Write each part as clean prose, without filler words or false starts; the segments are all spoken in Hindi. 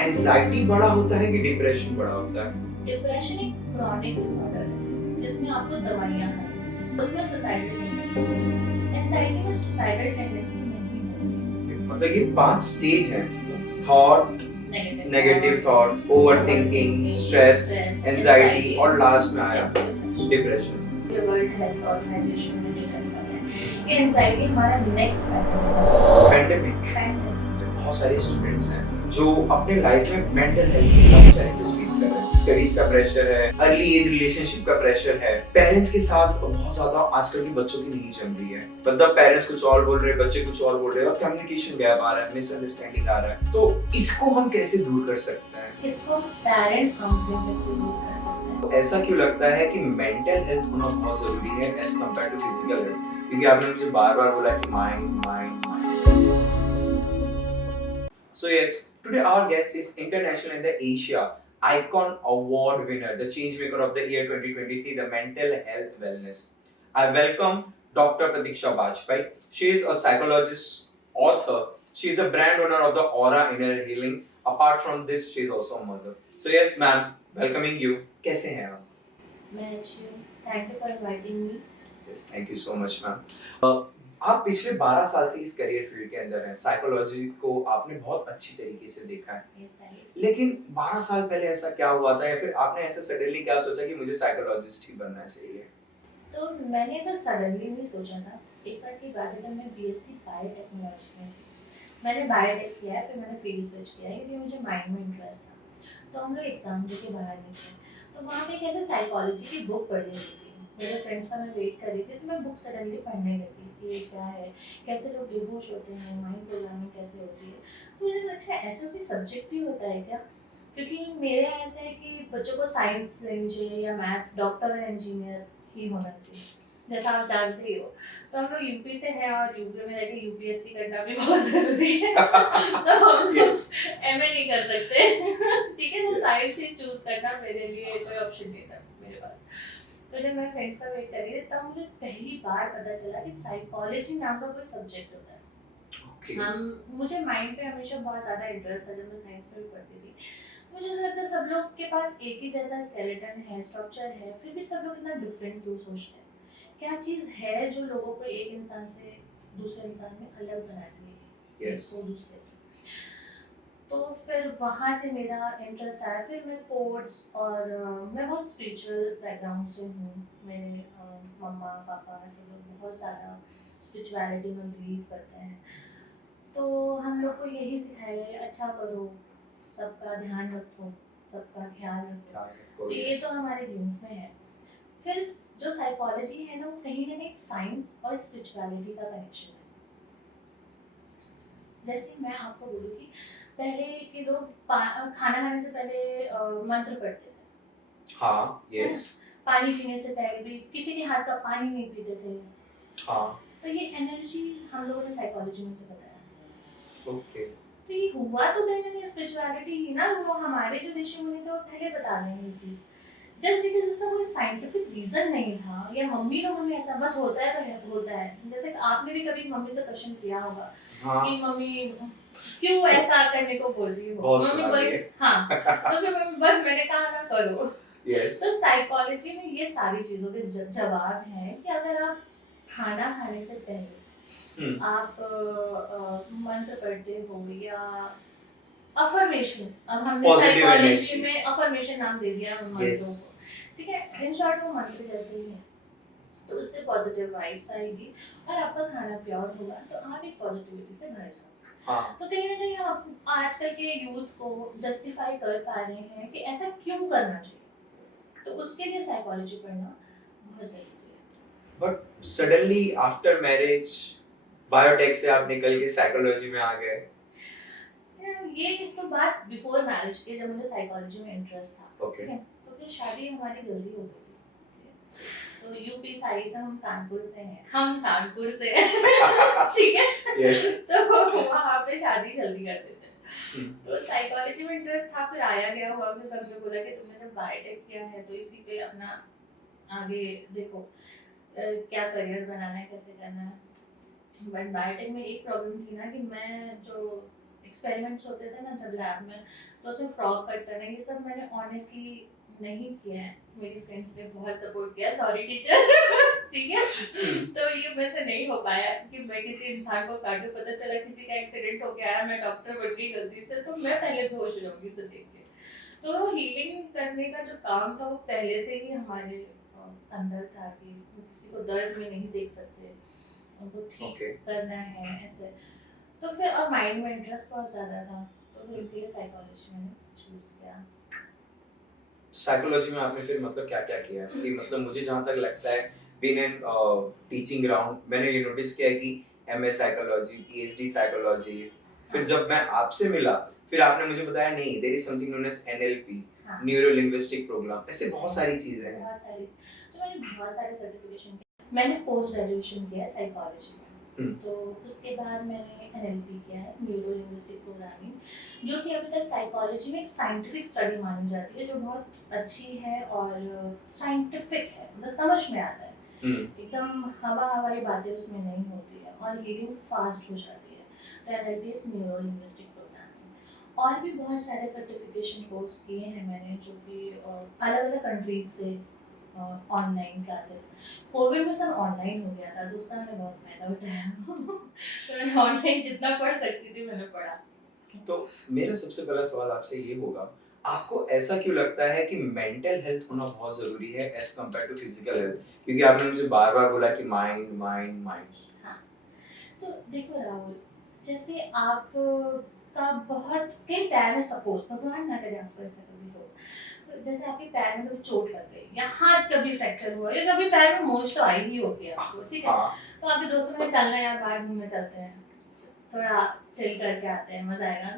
एंजाइटी बड़ा होता है कि डिप्रेशन बड़ा होता है? डिप्रेशन एक क्रॉनिक डिसऑर्डर है जिसमें आपको दवाइयाँ खानी है, उसमें सुसाइडल टेंडेंसी। एंजाइटी में सुसाइडल टेंडेंसी नहीं मतलब ये 5 स्टेज हैं। होती। Thought, negative negative thought, thought, overthinking, stress, stress, anxiety anxiety, और लास्ट में आया excessive depression. Depression. World Health Organization ने डिटेक्ट किया है कि एंजाइटी हमारा नेक्स्ट पैंडेमिक पैंडेमिक। पैंडेमिक बहुत सारे स्टूडेंट्स हैं जो अपने लाइफ में मेंटल हेल्थ के साथ चैलेंजेस फेस कर रहे हैं। स्टडीज का प्रेशर है, अर्ली एज रिलेशनशिप का प्रेशर है, पेरेंट्स के साथ बहुत ज्यादा आजकल के बच्चों की नहीं जम रही है। मतलब पेरेंट्स कुछ और बोल रहे हैं, बच्चे कुछ और बोल रहे हैं और कम्युनिकेशन गैप आ रहा है, मिसअंडरस्टैंडिंग आ रहा है। तो इसको हम कैसे दूर कर सकते हैं? इसको पेरेंट्स काउंसलिंग से दूर कर सकते हैं। तो ऐसा क्यों लगता है कि मेंटल हेल्थ होना बहुत जरूरी है as compare to physical health? क्योंकि आपने मुझे बार बार बोला कि mind mind mind. So yes, today our guest is international and the Asia Icon Award winner, the changemaker of the year 2023, the mental health wellness. I welcome Dr. Pratiksha Bajpai. She is a psychologist, author. She is a brand owner of the Aura Inner Healing. Apart from this, she is also a mother. So yes, ma'am, welcoming you. कैसे हैं आप? मैं अच्छी हूँ। Thank you for inviting me. Yes, thank you so much, ma'am. आप पिछले 12 साल से इस करियर फील्ड के अंदर हैं। साइकोलॉजी को आपने बहुत अच्छी तरीके से देखा है। लेकिन 12 साल पहले ऐसा क्या हुआ था या फिर आपने ऐसे सडनली क्या सोचा कि मुझे साइकोलॉजिस्ट ही बनना चाहिए? तो मैंने तो सडनली नहीं सोचा था। एक बार की बात है जब मैं बीएससी बायोटेक्नोलॉजी में थी। मैंने बायोटेक किया है, फिर मैंने फील्ड स्विच किया है क्योंकि मुझे माइंड में इंटरेस्ट था। तो हम लोग एग्जाम दे के बाहर निकले, तो वहाँ पे एक ऐसे साइकोलॉजी की बुक पढ़ी हुई थी। मेरे फ्रेंड्स का मैं वेट कर रही थी, तो मैं बुक सडनली पढ़ने लगी कि ये क्या है, कैसे लोग बेहोश होते हैं, माइंड प्रोग्रामिंग कैसे होती है। तो मुझे लगा, अच्छा ऐसा कोई सब्जेक्ट भी होता है क्या? क्योंकि मेरे ऐसा है कि बच्चों को साइंस लेनी चाहिए या मैथ्स, डॉक्टर या इंजीनियर ही होना चाहिए, जैसा आप जानते ही हो। तो हम लोग यूपी से हैं और यूपी में रहकर यूपीएससी करना भी बहुत ज़रूरी है। तो हम लोग Yes. एमए नहीं कर सकते। ठीक है, तो साइंस ही चूज़ करना मेरे लिए कोई ऑप्शन नहीं था मेरे पास। तो जब मैं फ्रेंड्स का वेट कर रही थी, तब मुझे पहली बार पता चला कि साइकोलॉजी नाम का कोई सब्जेक्ट होता है। Okay. मुझे माइंड पे हमेशा बहुत ज़्यादा इंटरेस्ट था जब मैं साइंस में भी पढ़ती थी। मुझे ऐसा लगता है सब लोग के पास एक ही जैसा स्केलेटन है, स्ट्रक्चर है, फिर भी सब लोग इतना डिफरेंट क्यों सोचते हैं? क्या चीज़ है जो लोगों को एक इंसान से दूसरे इंसान में अलग बनाती है? Yes. एक को दूसरे से। तो फिर वहाँ से मेरा इंटरेस्ट आया। फिर मैं कोर्ट्स और मैं बहुत स्पिरिचुअल बैकग्राउंड से हूँ। मेरे मम्मा पापा सब लोग बहुत ज़्यादा स्पिरिचुअलिटी में बिलीव करते हैं। तो हम लोग को यही सिखाया है, अच्छा करो, सबका ध्यान रखो, सबका ख्याल रखो। तो ये तो हमारे जीन्स में है। फिर जो साइकोलॉजी है ना, वो कहीं ना कहीं साइंस और स्पिरिचुअलिटी का कनेक्शन है। जैसे मैं आपको बोलूँ कि पहले के लोग खाना खाने से पहले मंत्र पढ़ते थे। हाँ, है ना? yes. पानी पीने से पहले भी किसी के हाथ का पानी नहीं पीते थे। हाँ, तो ये एनर्जी हम लोगों ने साइकोलॉजी में से बताया। okay. तो ये हुआ तो कहीं ना कहीं स्पिरिचुअलिटी ही ना, वो हमारे जो ऋषि मुनि थे वो पहले बता देंगे ये चीज़। जस्ट बिकॉज इसका कोई साइंटिफिक रीजन नहीं था, या मम्मी लोगों ने ऐसा बस होता है तो है, होता है। जैसे आपने भी कभी मम्मी से क्वेश्चन किया होगा हाँ, कि मम्मी क्यों ऐसा करने को बोल रही हो, बहुत मम्मी सुना बोली ये। हाँ, तो फिर मम्मी बस मैंने कहा ना करो। Yes. तो साइकोलॉजी में ये सारी चीज़ों के जवाब हैं कि अगर आप खाना खाने से पहले आप मंत्र पढ़ते हो या अफर्मेशन, अब हमने Positive साइकोलॉजी energy. में अफर्मेशन नाम दे दिया उन मंत्रों Yes. को। ठीक है, इन शॉर्ट वो मंत्र जैसे ही है। तो उससे पॉजिटिव वाइब्स आएगी और आपका खाना प्योर होगा, तो आप एक पॉजिटिविटी से भर जाओगे। हाँ, तो कहीं ना कहीं हम आजकल के यूथ को जस्टिफाई कर पा रहे हैं कि ऐसा क्यों करना चाहिए। तो उसके लिए साइकोलॉजी पढ़ना बहुत ज़रूरी है। but suddenly after marriage, biotech से आप निकल के साइकोलॉजी में आ गए। ये तो बात बिफोर मैरिज के, जब मुझे साइकोलॉजी में इंटरेस्ट था। Okay. ठीक है, तो फिर शादी हमारी जल्दी हो गई थी। तो यूपी साइड हम कानपुर से हैं, हम कानपुर से हैं। ठीक है। Yes. तो वहाँ पे शादी जल्दी कर देते हैं। तो साइकोलॉजी में इंटरेस्ट था, फिर आया गया हुआ, फिर सबने बोला कि तुमने जब बायोटेक किया है तो इसी पे अपना आगे देखो, क्या करियर बनाना है, कैसे करना है। बट बायोटेक में एक प्रॉब्लम थी ना कि मैं जो एक्सपेरिमेंट्स होते थे ना जब लैब में, तो उसमें फ्रॉग कट करना ये सब मैंने ऑनेस्टली नहीं किया है। मेरी फ्रेंड्स ने बहुत सपोर्ट किया, सॉरी टीचर ठीक है। तो ये मेरे से नहीं हो पाया कि मैं किसी इंसान को काटूं, पता चला किसी का एक्सीडेंट हो गया है, मैं डॉक्टर बन गई गलती से, तो मैं पहले बेहोश हो जाऊंगी उसे देख के। तो हीलिंग करने का जो काम था वो पहले से ही हमारे अंदर था कि किसी को दर्द में नहीं देख सकते, उनको ठीक Okay. करना है ऐसे। तो फिर और माइंड में इंटरेस्ट बहुत ज़्यादा था, तो फिर इसके लिए साइकोलॉजी मैंने चूज़ किया। साइकोलॉजी में आपने फिर मतलब क्या क्या किया कि मतलब मुझे जहाँ तक लगता है बीइंग इन टीचिंग ग्राउंड मैंने ये नोटिस किया है कि एमए साइकोलॉजी, पीएचडी साइकोलॉजी, फिर जब मैं आपसे मिला फिर आपने मुझे बताया नहीं there is something known as NLP, हाँ, न्यूरो लिंग्विस्टिक प्रोग्राम, ऐसे बहुत सारी चीजें हैं। बहुत सारी, तो मैंने बहुत सारे सर्टिफिकेशन किए। मैंने पोस्ट ग्रेजुएशन किया है साइकोलॉजी में, तो उसके बाद मैंने एनएलपी किया है, न्यूरो लिंग्विस्टिक प्रोग्रामिंग, जो कि अभी तक साइकोलॉजी में एक साइंटिफिक स्टडी मानी जाती है, जो बहुत अच्छी है और साइंटिफिक है, मतलब समझ में आता है, एकदम हवाई बातें उसमें नहीं होती है और हीलिंग फास्ट हो जाती है। तो NLP is neuro linguistic programming. और भी बहुत सारे सर्टिफिकेशन कोर्स किए हैं मैंने, जो कि अलग अलग कंट्रीज से ऑनलाइन क्लासेस। कोविड में सब ऑनलाइन हो गया था, तो उसका मैंने बहुत फायदा उठाया तो मैंने ऑनलाइन जितना पढ़ सकती थी मैंने पढ़ा। तो मेरा सबसे पहला सवाल आपसे ये होगा, आपको ऐसा क्यों लगता है कि मेंटल हेल्थ होना बहुत जरूरी है as compare to physical health? क्योंकि आपने मुझे बार बार बोला कि माइंड माइंड माइंड। हाँ, तो देखो राहुल, जैसे आप का बहुत कई पैर में सपोज भगवान ना करे आपको ऐसा कभी हो, तो जैसे आपके पैर में कभी चोट लग गई या हाथ कभी फ्रैक्चर हुआ या कभी पैर में मोच तो आई ही होगी आपको, ठीक है। हाँ, तो आपके दोस्तों में चलना यार बाहर घूमने चलते हैं, थोड़ा चिल करके आते हैं, मजा आएगा।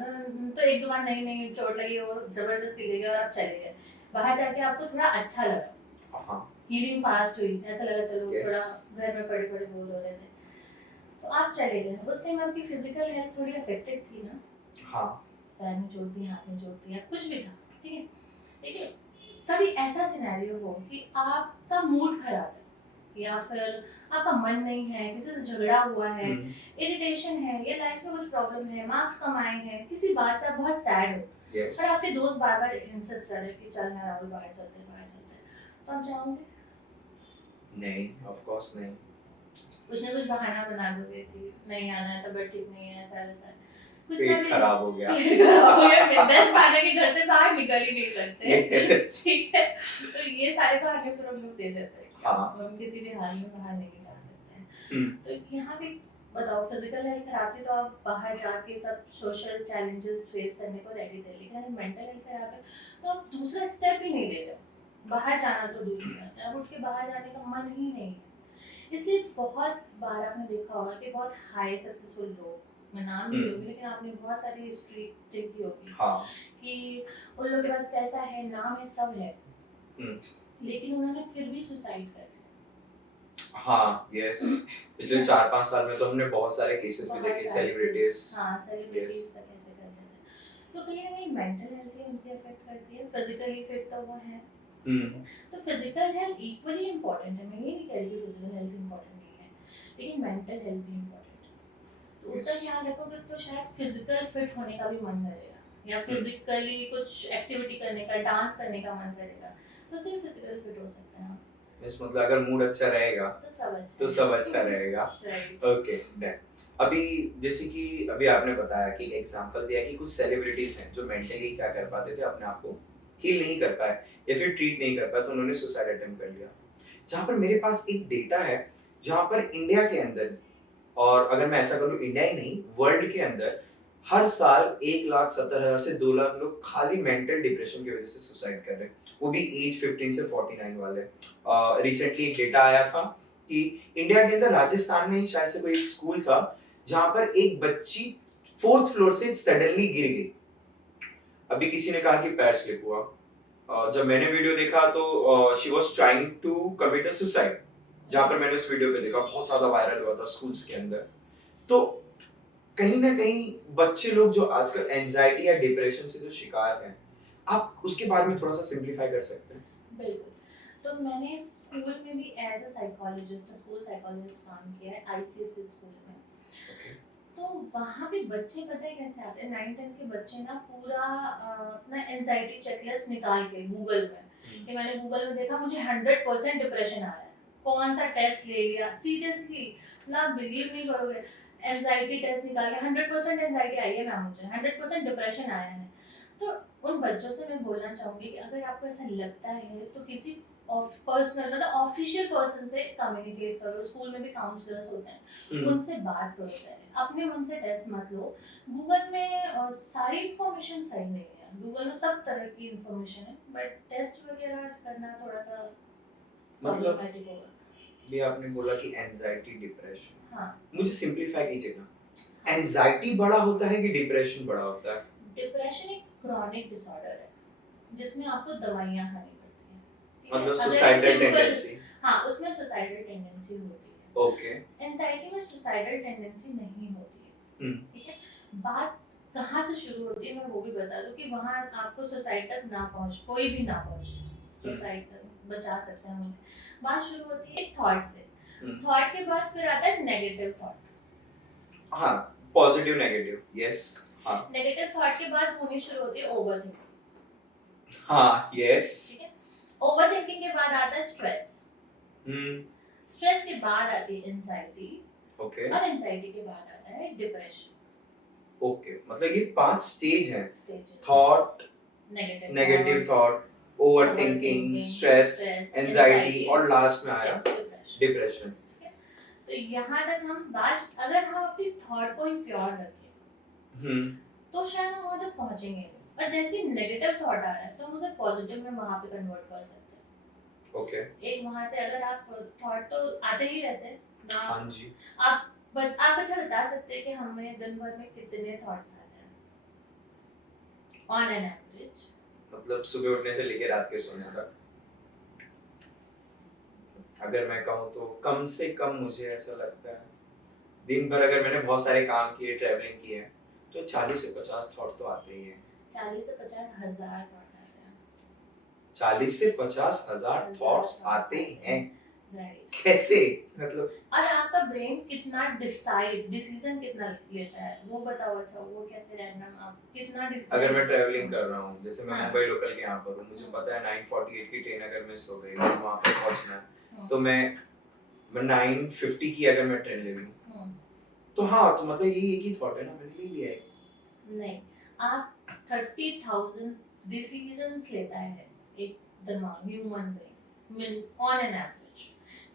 तो एक दो बार नहीं नहीं चोट लगी, वो जबरदस्ती ले गए और आप चले गए, बाहर जाके आपको थोड़ा अच्छा लगा, हाँ, हीलिंग फास्ट हुई, ऐसा लगा चलो Yes. थोड़ा घर में पड़े पड़े बोर हो रहे थे, तो आप चले गए। उस टाइम आपकी फिजिकल हेल्थ थोड़ी अफेक्टेड थी ना, हाँ, पैर में चोट थी, हाथ में चोट थी, या कुछ भी था, ठीक है। देखिए, तभी ऐसा सिनेरियो हो कि आपका मूड खराब है या फिर आपका मन नहीं है, किसी से झगड़ा हुआ है, इरिटेशन है या लाइफ में कुछ प्रॉब्लम है, मार्क्स कम आए हैं, किसी बात से आप बहुत सैड हो, Yes. पर आपके दोस्त बार बार इंसिस्ट कर रहे हैं कि चल ना राहुल बाहर चलते हैं, बाहर चलते हैं, तो आप जाओगे? नहीं, ऑफ कोर्स नहीं। कुछ ना कुछ बहाना बना दोगे कि नहीं आना है, तबीयत ठीक नहीं है, ऐसा वैसा, कुछ ना पेट भी खराब हो गया। पेट खराब हो गया, बेस्ट बहाना कि घर से बाहर निकल ही नहीं सकते, Yes. ठीक है। तो ये सारे बहाने फिर हम लोग दे देते हैं कि हाँ। हम किसी भी हाल में बाहर नहीं जा सकते हैं। तो यहाँ पे बताओ, फिजिकल हेल्थ खराब थी तो आप बाहर जाके सब सोशल चैलेंजेस फेस करने को रेडी थे, लेकिन अगर मेंटल हेल्थ खराब है तो आप दूसरा स्टेप ही नहीं ले रहे हो, बाहर जाना तो दूर की बात है, अब उठ के बाहर जाने का मन ही नहीं है। इसलिए बहुत बार आपने देखा होगा कि बहुत हाई सक्सेसफुल लोग, मैं नाम नहीं लूँगी, लेकिन आपने बहुत सारी हिस्ट्री देखी होगी हाँ, कि उन लोगों के पास पैसा है, नाम है, सब है, लेकिन उन्होंने फिर भी सुसाइड कर लिया। हाँ, यस। पिछले 4-5 साल में तो हमने बहुत सारे केसेस भी देखे, सेलिब्रिटीज। हाँ, सेलिब्रिटीज तक ऐसे कर लेते हैं। तो कहीं ना कहीं मेंटल हेल्थ ही उनकी अफेक्ट करती है, फिजिकली फिट तो वो है। तो फिजिकल हेल्थ इक्वली इम्पोर्टेंट है, मैं ये नहीं कह रही कि फिजिकल हेल्थ इम्पोर्टेंट नहीं है, लेकिन मेंटल हेल्थ भी इम्पोर्टेंट है। तो उसका ख्याल रखोगे तो शायद फिजिकल फिट होने का भी मन करेगा, या फिजिकली कुछ एक्टिविटी करने का, डांस करने का मन करेगा, तो सिर्फ फिजिकल फिट हो सकते हैं। इस मतलब अगर मूड अच्छा रहेगा तो सब अच्छा रहेगा। राइट। Okay, done. अभी जैसे कि अभी आपने बताया कि एग्जांपल दिया कि कुछ सेलिब्रिटीज हैं जो मेंटली क्या कर पाते थे, अपने आप को हील नहीं कर पाए या फिर ट्रीट नहीं कर पाए, तो उन्होंने सुसाइड अटेम्प्ट कर लिया। जहाँ पर मेरे पास एक डेटा है जहाँ पर इंडिया के अंदर, और अगर मैं ऐसा करूँ इंडिया ही नहीं वर्ल्ड के अंदर, हर साल 1,70,000 से 2 लाख लोग खाली मेंटल डिप्रेशन की वजह से सुसाइड कर रहे हैं, वो भी एज 15 से 49 वाले। रिसेंटली एक डेटा आया था कि इंडिया के अंदर राजस्थान में ही शायद से कोई एक स्कूल था जहाँ पर एक बच्ची 4th फ्लोर से सडनली गिर गई। अभी किसी ने कहा कि पैर स्लिप हुआ। जब मैंने वीडियो देखा तो she was trying to commit a suicide, जहाँ पर मैंने उस वीडियो पे देखा बहुत ज्यादा वायरल हुआ था स्कूल्स के अंदर। तो कहीं ना कहीं बच्चे लोग जो आजकल एंजाइटी या डिप्रेशन से जो शिकार हैं, आप उसके बारे में थोड़ा सा सिंपलीफाई कर सकते हैं? बिल्कुल। तो मैंने स्कूल में भी as a psychologist, school psychologist काम किया है, आईसीएसई स्कूल में। Okay. तो वहाँ पे बच्चे पता है कैसे आते हैं, 9th-10th के बच्चे ना पूरा अपना एंजाइटी चेकलिस्ट निकाल के गूगल में, कि मैंने गूगल में देखा मुझे 100% डिप्रेशन आया है, कौन सा टेस्ट ले लिया, सीरियसली ना बिलीव नहीं करोगे, एंजाइटी टेस्ट निकाल के 100% एंजाइटी आई है मैम, मुझे 100% डिप्रेशन आया है। तो उन बच्चों से मैं बोलना चाहूँगी कि अगर आपको ऐसा लगता है तो किसी पर्सनल मतलब ऑफिशियल पर्सन से कम्युनिकेट करो, स्कूल में भी काउंसलर्स होते हैं, उनसे बात करो पहले, अपने मन से टेस्ट मत लो। गूगल में सारी इंफॉर्मेशन सही नहीं है, गूगल में सब तरह की इंफॉर्मेशन है, बट टेस्ट वगैरह करना थोड़ा सा मतलब प्रॉब्लमेटिक होगा। ये आपने बोला कि एंजाइटी डिप्रेशन, हाँ, मुझे सिंपलीफाई कीजिएगा, एंजाइटी बड़ा होता है कि डिप्रेशन बड़ा होता है? डिप्रेशन एक क्रॉनिक डिसऑर्डर है जिसमें आपको दवाइयाँ खानी पड़ती हैं, ठीक है? मतलब अगर सुसाइडल सिंपल, टेंडेंसी? हाँ उसमें सुसाइडल टेंडेंसी होती है, ओके। एंजाइटी में सुसाइडल टेंडेंसी नहीं होती है, हम्म, ठीक है? बात कहाँ से शुरू होती है मैं वो भी बता दूं कि वहाँ आपको सुसाइड तक ना पहुँच, कोई भी ना पहुँचे सुसाइड तक, बचा सकते हैं उन्हें। बात शुरू होती है एक थॉट से, थॉट के बाद फिर आता है नेगेटिव थॉट, हाँ, पॉजिटिव नेगेटिव, यस, हाँ नेगेटिव थॉट के बाद होनी शुरू होती है ओवर थिंकिंग, हाँ, यस, ठीक है? ओवर थिंकिंग के बाद आता है स्ट्रेस, स्ट्रेस के बाद आती है एंजाइटी, ओके और एंजाइटी के बाद आता है डिप्रेशन। ओके, मतलब ये 5 स्टेज हैं, stages, thought, negative negative thought, over thinking, stress, anxiety और लास्ट में आया डिप्रेशन। तो यहाँ तक हम बात, अगर हम अपनी थॉट को ही प्योर रखें तो शायद हम वहाँ तक पहुँचेंगे नहीं। और जैसे ही नेगेटिव थॉट आ रहा है तो हम उसे पॉजिटिव में वहाँ पे कन्वर्ट कर सकते हैं। ओके, एक वहाँ से अगर आप थॉट तो आते ही रहते हैं ना, हाँ जी, आप अच्छा बता सकते हैं कि हमें दिन भर में कितने थॉट्स आते हैं ऑन एन एवरेज? मतलब सुबह उठने से लेकर रात के सोने तक, अगर मैं कहूँ तो कम से कम मुझे ऐसा लगता है दिन भर अगर मैंने बहुत सारे काम किए, ट्रैवलिंग की है, तो 40 से 50 थॉट तो आते ही हैं। 40 से 50 हज़ार थॉट आते हैं। 40 से 50 हजार थॉट्स आते हैं, राइट। कैसे? मतलब और आपका ब्रेन कितना डिसीजन कितना लेता है वो बताओ, अच्छा वो कैसे रैंडम आप कितना डिसीजन, अगर मैं ट्रैवलिंग कर रहा हूँ, जैसे मैं हाँ। मुंबई लोकल के यहाँ पर हूँ, मुझे पता है 9:48 की ट्रेन अगर मिस हो गई मुझे वहाँ पर पहुँचना है, तो मैं 9:50 की अगर मैं ट्रेन ले लूँ, तो हाँ, तो मतलब यही एक ही थॉट है ना, मैंने ले लिया है। नहीं, आप 30,000 डिसीजंस लेता है एक दिमाग, human brain on an average,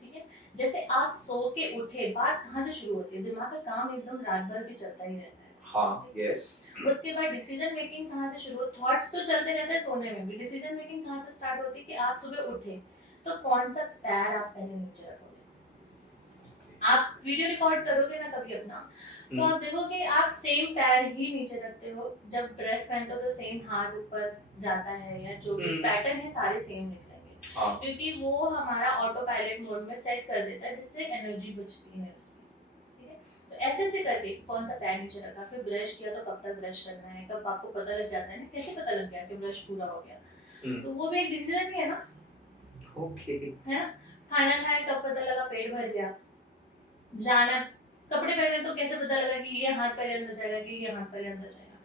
ठीक है? जैसे आप सो के उठे, बात कहाँ से शुरू होती है, दिमाग का काम एकदम रात भर भी चलता ही रहता है, हाँ, यस। उसके बाद डिसीजन मेकिंग कहाँ से शुरू, थॉट्स तो चलते रहते हैं सोने में भी, डिसीजन मेकिंग कहाँ से स्टार्ट होती है कि आप सुबह उठे तो कौन सा पैर आप पहले नीचे रखोगे। आप वीडियो रिकॉर्ड करोगे ना कभी अपना, तो आप देखोगे आप सेम पैर ही नीचे रखते हो, जब ड्रेस पहनते हो तो सेम हाथ ऊपर जाता है, या जो भी पैटर्न है सारे सेम निकलेंगे, क्योंकि वो हमारा ऑटो पायलट मोड में सेट कर देता है जिससे एनर्जी बचती है उसकी, ठीक है? तो ऐसे ऐसे करके कौन सा पैर नीचे रखा, फिर ब्रश किया तो कब तक ब्रश करना है, कब आपको पता लग जाता है ना, कैसे पता लग गया कि ब्रश पूरा हो गया, तो वो भी एक डिसीजन ही है ना, ओके, है ना? खाना खाया कब पता लगा पेट भर गया, जाना कपड़े पहने तो कैसे पता लगा कि ये हाथ पहले अंदर जाएगा कि ये हाथ पहले अंदर जाएगा,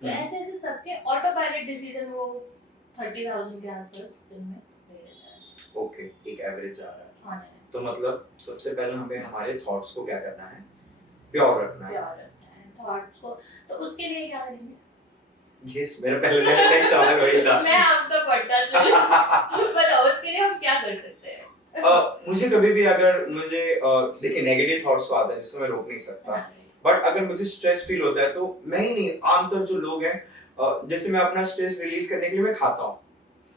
तो ऐसे ऐसे सबके ऑटो पायलट डिसीजन वो 30,000 के आसपास दिन में ले लेता है। ओके, एक एवरेज आ रहा है। हाँ, तो मतलब सबसे पहले हमें हमारे थॉट्स को क्या करना है, प्योर रखना है, प्योर रखना है थॉट्स को, तो उसके लिए क्या करेंगे? यस, मेरा पहले नेक्स्ट सवाल वही था। मैं आपका पॉडकास्ट बताओ उसके लिए हम क्या कर सकते हैं? मुझे कभी भी अगर मुझे देखिए नेगेटिव थॉट्स तो आते हैं जिसको मैं रोक नहीं सकता, बट अगर मुझे स्ट्रेस फील होता है तो मैं ही नहीं, आमतौर जो लोग हैं, जैसे मैं अपना स्ट्रेस रिलीज करने के लिए मैं खाता हूँ,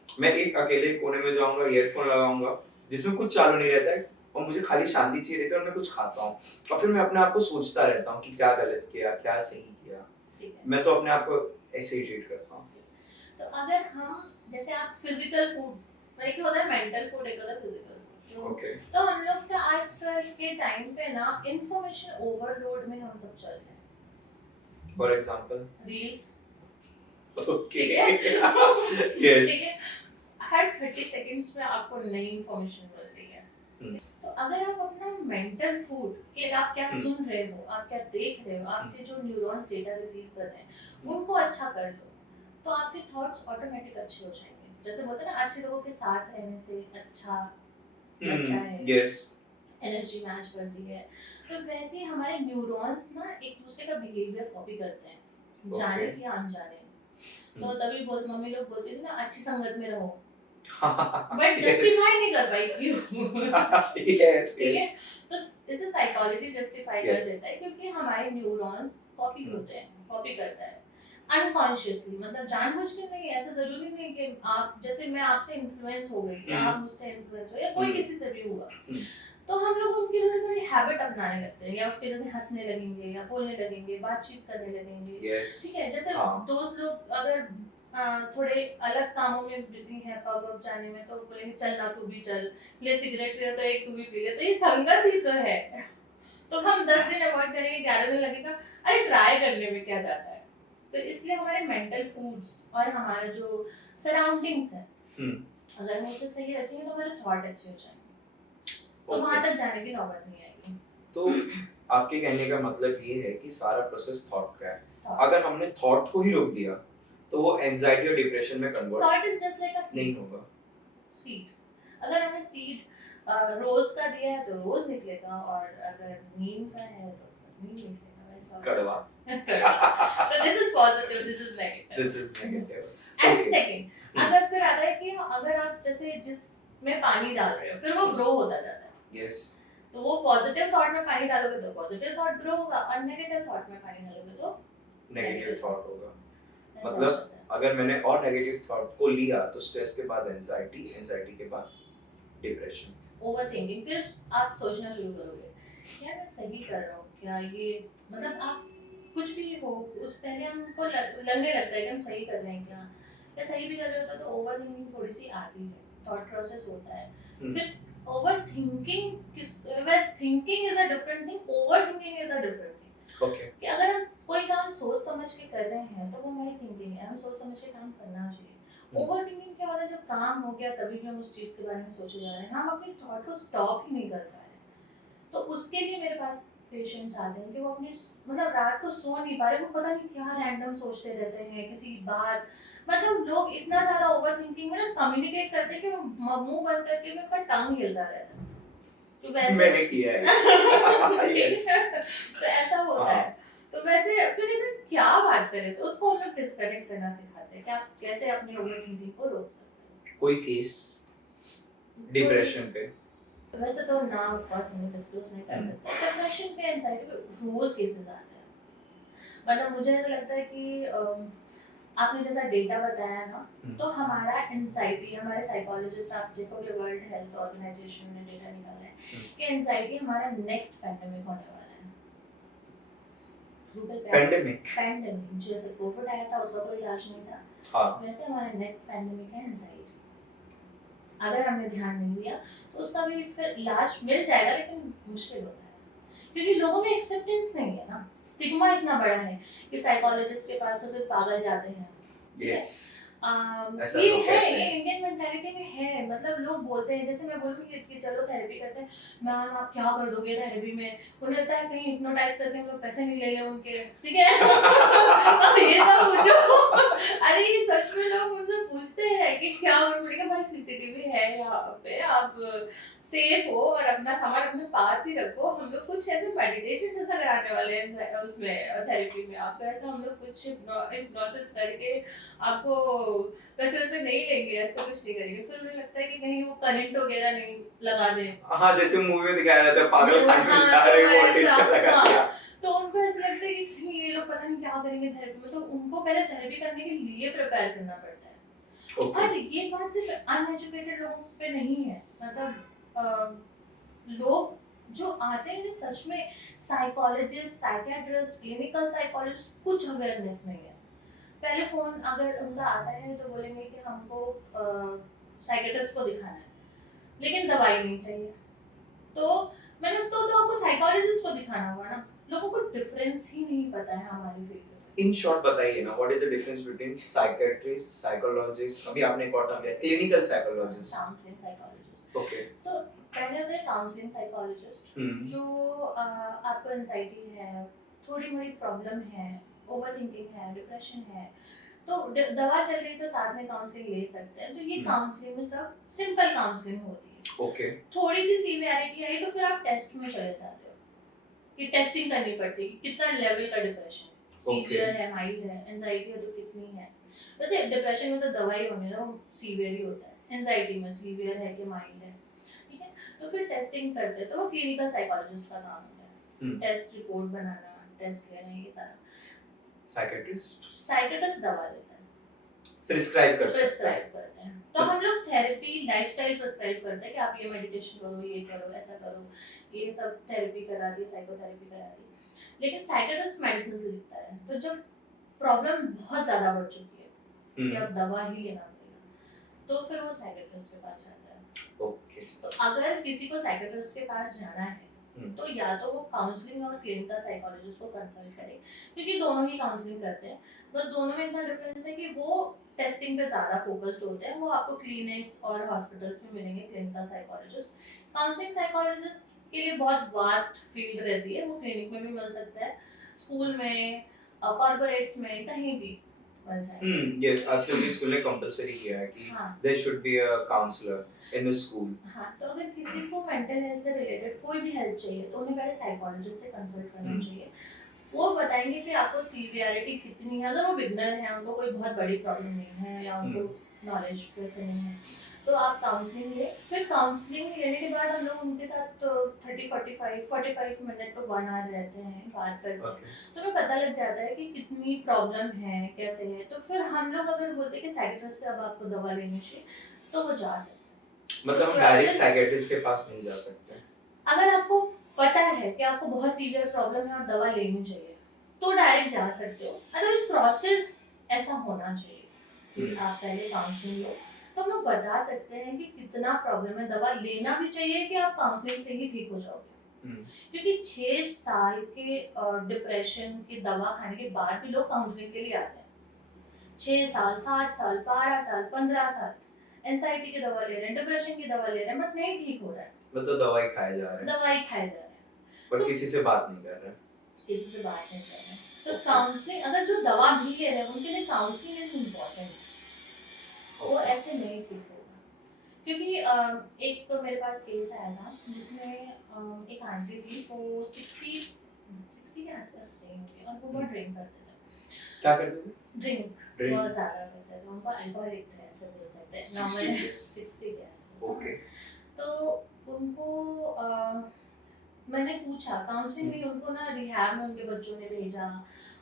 मैं एक अकेले कोने में जाऊंगा, ईयरफोन लगाऊंगा जिसमें कुछ चालू नहीं रहता है और मुझे खाली शांति चाहिए रहती है, और मैं कुछ खाता हूँ और फिर मैं अपने आप को सोचता रहता हूँ कि क्या गलत किया, क्या सही किया, मैं तो अपने आप को ऐसे ही ट्रीट करता हूँ। तो अगर हम, जैसे आप फिजिकल फूड, मतलब कि होता है मेंटल फूड, एक होता है फिजिकल फूड, ओके, तो हम लोग का आजकल के टाइम पे ना इंफॉर्मेशन ओवरलोड में हम सब चल रहे हैं, फॉर एग्जांपल रील्स, ओके, ठीक है? यस, ठीक है? हर 30 सेकंड्स में आपको नई इंफॉर्मेशन मिल रही है, तो अगर आप अपना मेंटल फूड कि आप क्या हम्म। सुन रहे हो, आप क्या देख रहे हो, आपके जो न्यूरॉन्स डेटा रिसीव कर रहे हैं उनको अच्छा कर लो, तो आपके थॉट्स ऑटोमेटिक अच्छे हो जाएंगे। जैसे बोलते हैं ना, अच्छे लोगों के साथ रहने से अच्छा लगता है, यस। एनर्जी मैच करती है। तो वैसे ही हमारे न्यूरॉन्स ना एक दूसरे का बिहेवियर कॉपी करते हैं, जाने Okay. या अनजाने। तो तभी बहुत मम्मी लोग बोलती थी ना, अच्छी संगत में रहो, बट Yes. जस्टिफाई नहीं कर पाई क्यों। Yes, ठीक है, yes. तो इसे साइकोलॉजी जस्टिफाई कर Yes. देता है, क्योंकि हमारे न्यूरॉन्स कॉपी Hmm. होते हैं, कॉपी करता है अनकॉन्शियसली, मतलब जानबूझ के नहीं। ऐसा जरूरी नहीं कि आप, जैसे मैं आपसे इन्फ्लुएंस हो गई या आप मुझसे इन्फ्लुएंस हो या कोई किसी से भी हुआ, तो हम लोग उनकी थोड़ी थोड़ी हैबिट अपनाने लगते हैं, या उसके जैसे हंसने लगेंगे या बोलने लगेंगे, बातचीत करने लगेंगे। Yes. ठीक है, जैसे हाँ. दोस्त लोग अगर थोड़े अलग कामों में बिजी हैं, पब वब जाने में, तो बोलेंगे चल ना तू भी चल, ले सिगरेट पिया तो एक तू भी पी ले, तो ये संगत ही तो है। तो हम 10 दिन अवॉइड करेंगे, 11 दिन लगेगा, अरे ट्राई करने में क्या जाता है। तो इसलिए हमारे मेंटल फूड्स और हमारा जो सराउंडिंग्स है, अगर हम उसे सही रखेंगे तो हमारे थॉट अच्छे हो जाएंगे, तो वहां तक जाने की नौबत नहीं आएगी। तो आपके कहने का मतलब ये है कि सारा प्रोसेस थॉट का है। Thought. अगर हमने थॉट को ही रोक दिया तो वो एंजाइटी और डिप्रेशन में convert Thought is just like a नहीं seed. होगा। सीड, अगर हमने सीड रोज का दिया है तो रोज निकलेगा, और अगर नीम का है तो नीम निकलेगा, वैसा कड़वा। So this is positive, this is negative. This is negative. And Okay. second, अगर फिर आता है कि अगर आप जैसे जिसमें पानी डाल रहे हो, फिर वो ग्रो होता जाता है। Yes. तो वो पॉजिटिव थॉट में पानी डालोगे तो पॉजिटिव थॉट ग्रो होगा, और नेगेटिव थॉट में पानी डालोगे तो नेगेटिव थॉट होगा। ऐसा हो मतलब जाता है। अगर मैंने और नेगेटिव थॉट को लिया तो स्ट्रेस के बाद एंजाइटी, एंजाइटी के बाद डिप्रेशन, ओवरथिंकिंग, फिर आप सोचना शुरू करोगे यार मैं सही कर रहा हूँ क्या, ये मतलब आप कुछ भी हो, उस पहले हमको लगने लगता है कि हम सही कर रहे हैं क्या, या सही भी कर रहे होता तो ओवरथिंकिंग थोड़ी सी आती है, थॉट प्रोसेस होता है। फिर ओवरथिंकिंग किस, वैसे thinking is a different thing, overthinking is a different thing. Okay. कि अगर हम कोई काम सोच समझ के कर रहे हैं तो वो हमारी थिंकिंग है, हम सोच समझ के काम करना चाहिए। ओवर थिंकिंग क्या होता है, जब काम हो गया तभी भी हम उस चीज के बारे में सोचे जा रहे हैं, हम अपने थॉट को स्टॉप ही नहीं कर पा रहे हैं। तो उसके लिए मेरे पास पेशेंट्स आते हैं कि वो अपनी मतलब रात को सो नहीं पा रहे, वो पता नहीं क्या रैंडम सोचते रहते हैं किसी बात, मतलब लोग इतना ज्यादा ओवर थिंकिंग में ना कम्युनिकेट करते हैं कि मुंह बंद करके भी उनका टंग हिलता रहता है। तो वैसे मैंने किया है। Yes. तो ऐसा होता है। तो वैसे फिर इधर क्या बात करें, तो उसको हम लोग डिस्कनेक्ट करना सिखाते हैं कि आप कैसे अपनी ओवर थिंकिंग को रोक सकते हैं। कोई केस डिप्रेशन पे? वैसे तो ना ऑफ कोर्स नहीं डिस्क्लोज नहीं कर सकते, डिप्रेशन पे, एंजाइटी पे रोज केसेस आते हैं। मतलब मुझे ऐसा लगता है कि आपने जैसा डेटा बताया ना, तो हमारा एंजाइटी, हमारे साइकोलॉजिस्ट, आप देखोगे वर्ल्ड हेल्थ ऑर्गेनाइजेशन ने डेटा निकाला है कि एंजाइटी हमारा नेक्स्ट पैंडेमिक होने वाला है। गूगल पे पैंडेमिक जैसे कोविड आया था उसका कोई इलाज नहीं था, हाँ। वैसे हमारा नेक्स्ट पैंडेमिक है एंजाइटी। अगर हमने ध्यान नहीं दिया तो उसका भी फिर इलाज मिल जाएगा, लेकिन मुश्किल होता है क्योंकि लोगों में एक्सेप्टेंस नहीं है ना, स्टिग्मा इतना बड़ा है कि साइकोलॉजिस्ट के पास तो सिर्फ पागल जाते हैं। Yes. ये है, ये इंडियन मेंटालिटी में है। मतलब लोग बोलते हैं, जैसे मैं बोलूँगी कि चलो थेरेपी करते हैं, मैम आप क्या कर दोगे थेरेपी में, उन्हें लगता है कहीं हिप्नोटाइज करके हम लोग पैसे नहीं ले लें उनके, ठीक है। ये सब पूछो, अरे ये सच में लोग मुझसे पूछते हैं कि क्या, और मैंने कहा भाई सीसीटीवी है यहाँ पे, आप सेफ हो और अपना सामान अपने पास ही रखो। हम लोग कुछ ऐसे मेडिटेशन जैसा कराने वाले हैं उसमें थेरेपी में, आपको ऐसा हम लोग कुछ हिप्नोसिस करके आपको पैसे वैसे नहीं लेंगे, ऐसा कुछ नहीं करेंगे। फिर उन्हें लगता है कि कहीं वो करंट वगैरह नहीं लगा दे। हाँ, जैसे मूवी में दिखाया जाता है पागल खाने में जा रहे हैं वोल्टेज का लगा दिया। तो उनको ऐसा लगता है कि कहीं ये लोग पता नहीं क्या करेंगे थेरेपी में, तो उनको पहले थेरेपी करने के लिए प्रिपेयर करना पड़ता है। और ये बात सिर्फ अनएजुकेटेड लोगों पे नहीं है, मतलब लोग जो आते हैं सच में साइकोलॉजिस्ट, साइकियाट्रिस्ट, क्लिनिकल साइकोलॉजिस्ट, कुछ अवेयरनेस नहीं है। पहले फोन अगर उनका आता है तो बोलेंगे कि हमको साइकियाट्रिस्ट को दिखाना है, लेकिन दवाई नहीं चाहिए, तो मैंने तो आपको साइकोलॉजिस्ट को दिखाना होगा ना। लोगों को डिफरेंस ही नहीं पता है हमारी फील्ड में। इन शॉर्ट बताइए ना, what is the difference between psychiatrist, psychologist, अभी आपने एक और टर्म लिया clinical psychologist, counselling psychologist. Okay. तो पहले होते हैं काउंसलिंग साइकोलॉजिस्ट, जो आपको एंजाइटी है, थोड़ी मोड़ी प्रॉब्लम है, ओवर थिंकिंग है, डिप्रेशन है, तो दवा चल रही है तो साथ में काउंसलिंग ले सकते हैं। तो ये काउंसलिंग में सब सिंपल काउंसलिंग होती है। ओके। थोड़ी सी सीवियरिटी आई तो फिर आप टेस्ट में चले जाते हो, कि टेस्टिंग करनी पड़ती है कि कितना लेवल का डिप्रेशन, सीवियर है, माइल्ड है, एंजाइटी है तो कितनी है। वैसे डिप्रेशन में तो दवाई होने दो, सीवियर ही होता है। एंजाइटी में सीवियर है कि माइल्ड है, ठीक है। तो फिर टेस्टिंग करते हैं, तो वो क्लिनिकल साइकोलॉजिस्ट का काम होता है। टेस्ट रिपोर्ट बनाना, टेस्ट लेना, ये सारा। साइकियाट्रिस्ट दवा देता है, प्रिस्क्राइब करते हैं। तो हम लोग थेरेपी, लाइफस्टाइल प्रिस्क्राइब करते हैं कि आप ये मेडिटेशन करो, ये करो, ऐसा करो, ये सब थेरेपी करा दी, साइकोथेरेपी करा दी। लेकिन साइकियाट्रिस्ट मेडिसिन से लिखता है, तो जब प्रॉब्लम बहुत ज्यादा बढ़ चुकी है कि अब दवा ही लेना पड़ेगा, तो फिर वो साइकियाट्रिस्ट के पास जाता है। ओके। तो अगर किसी को साइकियाट्रिस्ट के पास जाना है तो या तो वो काउंसलिंग और क्लिनिकल साइकोलॉजिस्ट को कंसल्ट करे, क्योंकि दोनों ही काउंसलिंग करते हैं। बस दोनों में इतना डिफरेंस है कि वो टेस्टिंग पे ज़्यादा फोकस्ड होते हैं। वो आपको क्लिनिक्स और हॉस्पिटल्स में मिलेंगे क्लिनिकल साइकोलॉजिस्ट। काउंसलिंग साइकोलॉजिस्ट के लिए बहुत वास्ट फील्ड रहती है, वो क्लिनिक में भी मिल सकता है, स्कूल में, कॉर्पोरेट्स में, कहीं भी मिल जाएगा। यस, आजकल भी स्कूल ने कंपलसरी किया है कि there should be a counsellor in the school. हाँ, तो अगर किसी को मेंटल हेल्थ से रिलेटेड कोई भी हेल्प चाहिए तो उन्हें पहले साइकोलॉजिस्ट से कंसल्ट करना चाहिए। वो बताएंगे कि आपको सीवियरिटी कितनी है। अगर वो बिगनर हैं, उनको कोई बहुत बड़ी प्रॉब्लम नहीं है या उनको नॉलेज वैसे नहीं है, तो आप काउंसलिंग ले। फिर काउंसलिंग लेने के बाद हम लोग उनके साथ 45 मिनट तो 1 आवर रहते हैं, बात करते हैं। तो हमें पता लग जाता है कि कितनी प्रॉब्लम है, कैसे है। तो फिर हम लोग अगर बोलते हैं कि साइकियाट्रिस्ट से अब आपको दवा लेनी चाहिए, तो वो जा सकते हैं। मतलब हम डायरेक्ट साइकियाट्रिस्ट के पास नहीं जा सकते। अगर आपको पता है कि आपको बहुत सीवियर प्रॉब्लम है और दवा लेनी चाहिए, तो डायरेक्ट जा सकते हो। अदरवाइज प्रोसेस ऐसा होना चाहिए कि आप पहले काउंसलिंग लो, तो हम लोग बता सकते हैं कि कितना प्रॉब्लम है, दवा लेना भी चाहिए कि आप काउंसलिंग से ही ठीक हो जाओगे। क्योंकि 6 साल के डिप्रेशन की दवा खाने के बाद भी लोग काउंसलिंग के लिए आते हैं। 6 साल, 7 साल, 12 साल, 15 साल एंजाइटी की दवा ले रहे हैं, डिप्रेशन की दवा ले रहे हैं, बट नहीं ठीक हो रहा है। मतलब दवाई खाए जा रहे हैं, पर किसी से बात नहीं कर रहे हैं। तो काउंसलिंग, अगर जो दवा भी ले रहे हैं उनके लिए काउंसलिंग इज इम्पोर्टेंट। वो ऐसे नहीं ठीक होगा। क्योंकि एक तो मेरे पास केस आया था जिसमें एक आंटी थी, वो 60 के आसपास रही होगी और वो बहुत ड्रिंक करते थे। क्या करते थे? ड्रिंक बहुत ज़्यादा करते थे, उनको अल्कोहलिक थे ऐसे बोल सकते हैं। नॉर्मल 60 के आसपास। ओके। तो उनको मैंने पूछा, काउंसलिंग में उनको ना रिहैब में उनके बच्चों ने भेजा,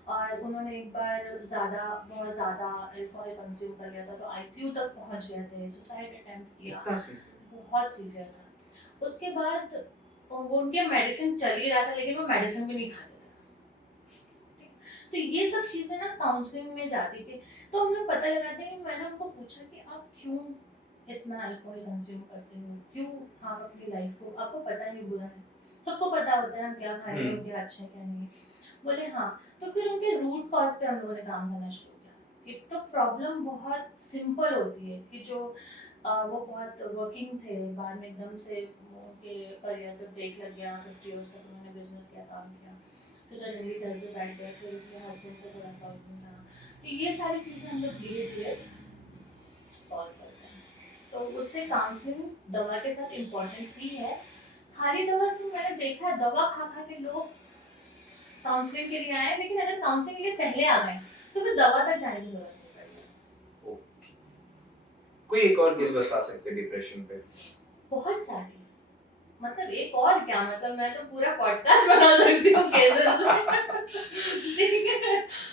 और उन्होंने एक बार बहुत ज़्यादा अल्कोहल कंज्यूम कर लिया था, तो आईसीयू तक पहुंच गए थे, सुसाइड अटेम्प्ट किया, बहुत सीवियर था। उसके बाद उनके मेडिसिन चल ही रहा था, लेकिन वो मेडिसिन भी नहीं खाते थे। तो ये सब चीज़ें ना काउंसलिंग में जाती थी। तो हम लोग पता लगाते हैं। मैंने उनको पूछा कि आप क्यों इतना अल्कोहल कंज्यूम करते हो, क्यों आप अपनी लाइफ को, आपको पता नहीं बुरा है, सबको पता होता है हम क्या खा रहे हैं, क्या अच्छा है क्या नहीं। बोले हाँ। तो फिर उनके रूट कॉज पे हम लोगों ने काम करना शुरू किया। एक तो प्रॉब्लम बहुत सिंपल होती है कि जो वो बहुत वर्किंग थे, बाद में एकदम से उनके करियर पे ब्रेक लग गया, 50 इयर्स तक उन्होंने बिजनेस किया, काम किया, फिर सडनली घर पे बैठ गए, फिर उनके हस्बैंड से थोड़ा प्रॉब्लम था। तो ये सारी चीज़ें हम लोग धीरे धीरे सॉल्व करते हैं। तो उससे काउंसलिंग दवा के साथ इम्पोर्टेंट भी है। खाली दवा से मैंने देखा है, दवा खा खा के लोग काउंसलिंग के लिए आए, लेकिन अगर काउंसलिंग के लिए पहले आ गए तो फिर दवा तक जाने की जरूरत नहीं पड़ेगी। ओके। कोई एक और केस बता सकते हैं डिप्रेशन पे? बहुत सारे, मतलब एक और क्या, मतलब मैं तो पूरा पॉडकास्ट बना सकती हूँ केसेस।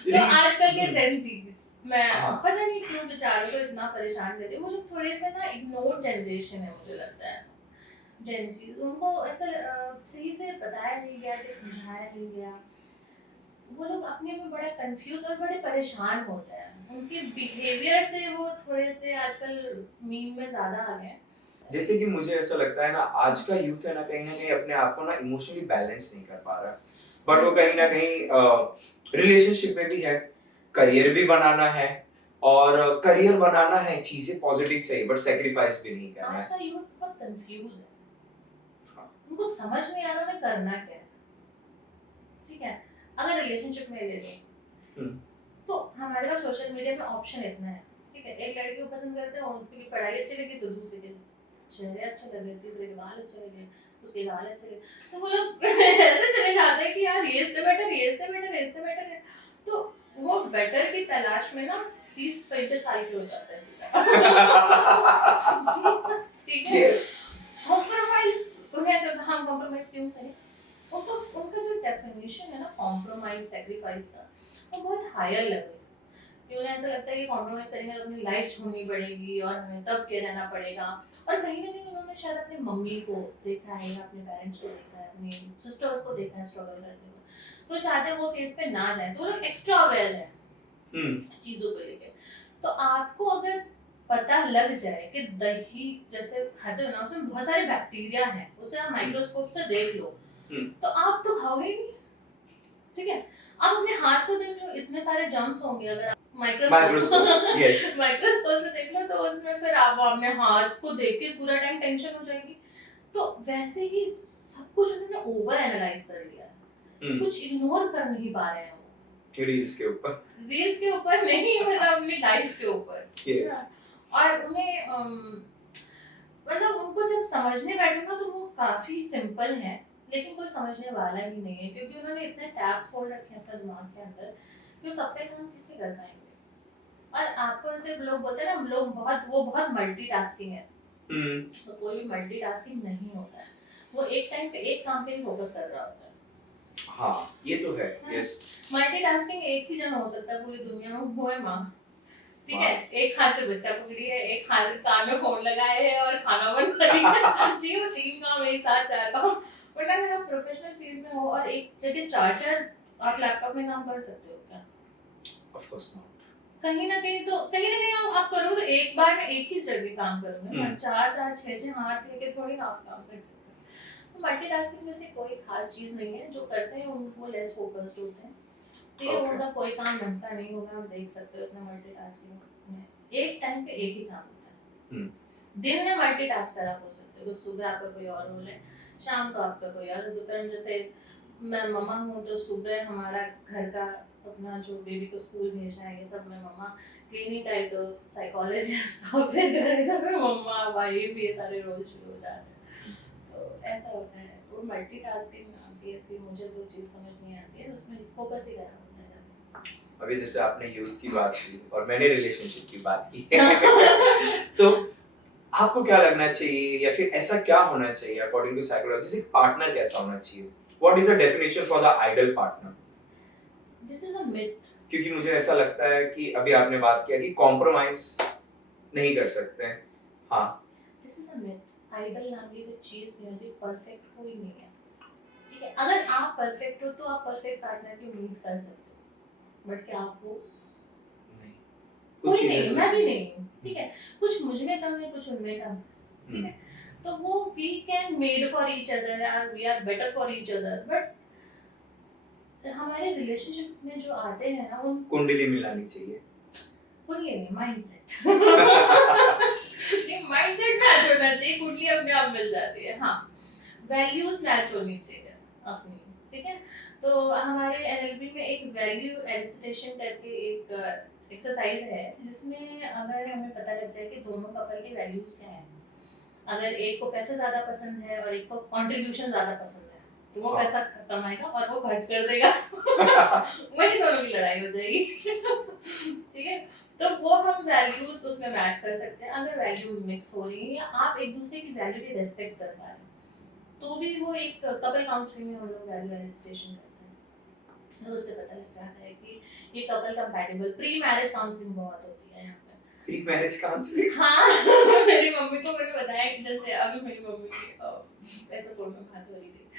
तो आजकल के जेनजीज, मैं पता नहीं क्यों बेचारों को इतना परेशान करते हैं। वो लोग थोड़े से ना इग्नोर जनरेशन है, मुझे लगता है जेनजीज। उनको ऐसा सही से बताया नहीं गया कि समझाया नहीं गया। वो लोग अपने में बड़ा कंफ्यूज और बड़े परेशान होते हैं। उनके बिहेवियर से वो थोड़े से आजकल मीम में ज्यादा आ गए हैं। जैसे कि मुझे ऐसा लगता है ना, आज का यूथ है ना कहीं अपने आप को ना इमोशनली बैलेंस नहीं कर पा रहा, बट वो कहीं ना कहीं रिलेशनशिप में भी है, करियर भी बनाना है, और करियर बनाना है, चीजें पॉजिटिव चाहिए, बट सैक्रिफाइस भी नहीं करना है। आज का यूथ बहुत कंफ्यूज है। उनको समझ नहीं आ रहा मैं करना क्या है, ठीक है। अगर रिलेशनशिप में ले लें हम्म। तो हमारे पास सोशल मीडिया में ऑप्शन इतना है, ठीक है। एक लड़की को पसंद करते हैं, उनकी पढ़ाई अच्छी लगी तो दूसरे के चेहरे अच्छे लगे, तीसरे के बाल अच्छे लगे, उसके बाल अच्छे लगे, तो वो लोग ऐसे चले जाते हैं कि यार ये इससे बेटर, ये इससे बेटर, ये इससे बेटर है। तो वो बेटर की तलाश में ना 30-35 साल के हो जाता है ठीक है। Yes. कॉम्प्रोमाइज उन्हें ऐसा हम कॉम्प्रोमाइज क्यों करें? उनको उनका जो डेफिनेशन है ना कॉम्प्रोमाइज सैक्रिफाइस का, वो बहुत हायर लेवल है कि उन्हें ऐसा लगता है कि कॉम्प्रोमाइज करेंगे तो अपनी लाइफ छोड़नी पड़ेगी और हमें तब के रहना पड़ेगा। और कहीं ना कहीं उन्होंने शायद अपनी मम्मी को देखा है या अपने पेरेंट्स को देखा है, अपनी सिस्टर्स को देखा है स्ट्रगल करते हुए, तो चाहते हैं वो फेज पे ना जाए, तो वो लोग एक्स्ट्रा अवेयर है चीजों को लेके। तो आपको अगर पता लग जाए कि दही जैसे खाते हो ना उसमें बहुत सारे बैक्टीरिया हैं, उसे आप माइक्रोस्कोप से देख लो तो आप तो खाओगे ही नहीं, ठीक है। आप अपने हाथ को देख लो, इतने सारे जर्म्स होंगे, अगर आप Microscope, yes. माइक्रोस्कोप से देख लो तो उसमें फिर आप अपने हाथ को देख के पूरा टाइम टेंशन हो जाएगी। तो वैसे ही सब कुछ उन्होंने ओवर एनालाइज कर लिया है, कुछ इग्नोर कर नहीं पा रहे हैं वो रील्स के ऊपर, रील्स के ऊपर नहीं, मतलब अपनी लाइफ के ऊपर। yes. और उन्हें मतलब उनको जब समझने बैठो ना तो वो काफी सिंपल है, लेकिन कोई समझने वाला ही नहीं है, क्योंकि उन्होंने इतने टैब्स खोल रखे हैं अपने दिमाग के अंदर कि वो सब पे काम कैसे कर पाएंगे। और आपको ऐसे लोग बोलते हैं ना, लोग बहुत मल्टीटास्किंग है, तो कोई भी मल्टीटास्किंग नहीं होता है, वो एक टाइम पे एक काम पे ही फोकस कर रहा होता है। हाँ ये तो है, yes. मल्टीटास्किंग एक ही जन हो सकता है पूरी दुनिया में, वो है माँ, ठीक है। एक हाथ से बच्चा पकड़ी है, एक हाथ से कान में फोन लगाए है और खाना बना रही है, तीनों तीन काम एक साथ, चार काम। वरना अगर आप प्रोफेशनल फील्ड में हो और एक जगह चार आप लैपटॉप में काम कर सकते हो क्या? Of course not. कहीं ना कहीं आप करोगे तो एक बार में एक ही जगह काम करोगे ना, चार छह हाथ लेके थोड़ी ना आप काम कर सकते हो। तो मल्टीटास्किंग में से कोई खास चीज नहीं है, जो करते हैं उनको लेस फोकस्ड होते हैं, ठीक है। उनका कोई काम ढंग का नहीं होगा, आप देख सकते हो इतना मल्टीटास्किंग में एक टाइम पे एक ही काम होता है। दिन में मल्टीटास्कर आप हो सकते हो, तो सुबह आपका कोई और रोल है, शाम को आपका कोई और, दोपहर में जैसे मैं मम्मा हूँ तो सुबह हमारा घर का अपना जो बेबी को स्कूल भेजना है ये सब मैं मम्मा, क्लिनिक आई तो साइकोलॉजिस्ट, फिर घर का मैं मम्मा वाइफ, ये सारे रोल शुरू हो जाते हैं। तो ऐसा होता है, वो मल्टीटास्किंग नाम की ऐसी मुझे तो चीज़ समझ नहीं आती है, उसमें फोकस ही करना होता है। अभी जैसे आपने यूथ की बात की और मैंने रिलेशनशिप की बात की तो आपको क्या लगना चाहिए या फिर ऐसा क्या होना चाहिए अकॉर्डिंग टू साइकोलॉजी, एक पार्टनर कैसा होना चाहिए? What is the definition for the ideal partner? This is a myth, क्योंकि मुझे ऐसा लगता है कि अभी आपने बात किया कि कॉम्प्रोमाइज नहीं कर सकते हैं। हाँ, this is a myth. Ideal नाम की कोई चीज़ नहीं होती, परफेक्ट कोई नहीं है, ठीक है। अगर आप परफेक्ट हो तो आप परफेक्ट पार्टनर की उम्मीद कर सकते हो, बट क्या आप हो? नहीं, कोई नहीं, मैं भी नहीं हूँ, ठीक है। कुछ मुझ में कम है, कुछ उनमें कम है, ठीक है। तो वो we can made for each other and we are better for each other, but हमारे रिलेशनशिप में जो आते हैं ना उन कुंडली मिलानी चाहिए। कुंडली नहीं, माइंडसेट ये माइंडसेट मैच होना चाहिए, कुंडली अपने आप मिल जाती है। हाँ, वैल्यूज मैच होनी चाहिए अपनी, ठीक है। तो हमारे एनएलपी में एक वैल्यू एलिसिटेशन करके एक एक्सरसाइज है, जिसमें अगर हमें पता लग जाए कि दोनों कपल की वैल्यूज क्या है, अगर एक को पैसा ज्यादा पसंद है और एक को कंट्रीब्यूशन ज्यादा पसंद है, तो वो पैसा कमाएगा और वो खर्च कर देगा वही दोनों की लड़ाई हो जाएगी ठीक है। तो वो हम वैल्यूज उसमें मैच कर सकते हैं। अगर वैल्यू मिक्स हो रही है या आप एक दूसरे की वैल्यू की रेस्पेक्ट कर पा रहे हैं, तो भी वो एक कपल काउंसलिंग में हम लोग वैल्यू एलिसिटेशन करते हैं, तो उससे पता लग जाता है कि ये couple compatible. Pre marriage counselling बहुत होती है यहाँ पे। Pre marriage counselling? हाँ मेरी मम्मी को मैंने बताया कि जैसे अभी मेरी मम्मी की ऐसा फोन में बात हो रही थी,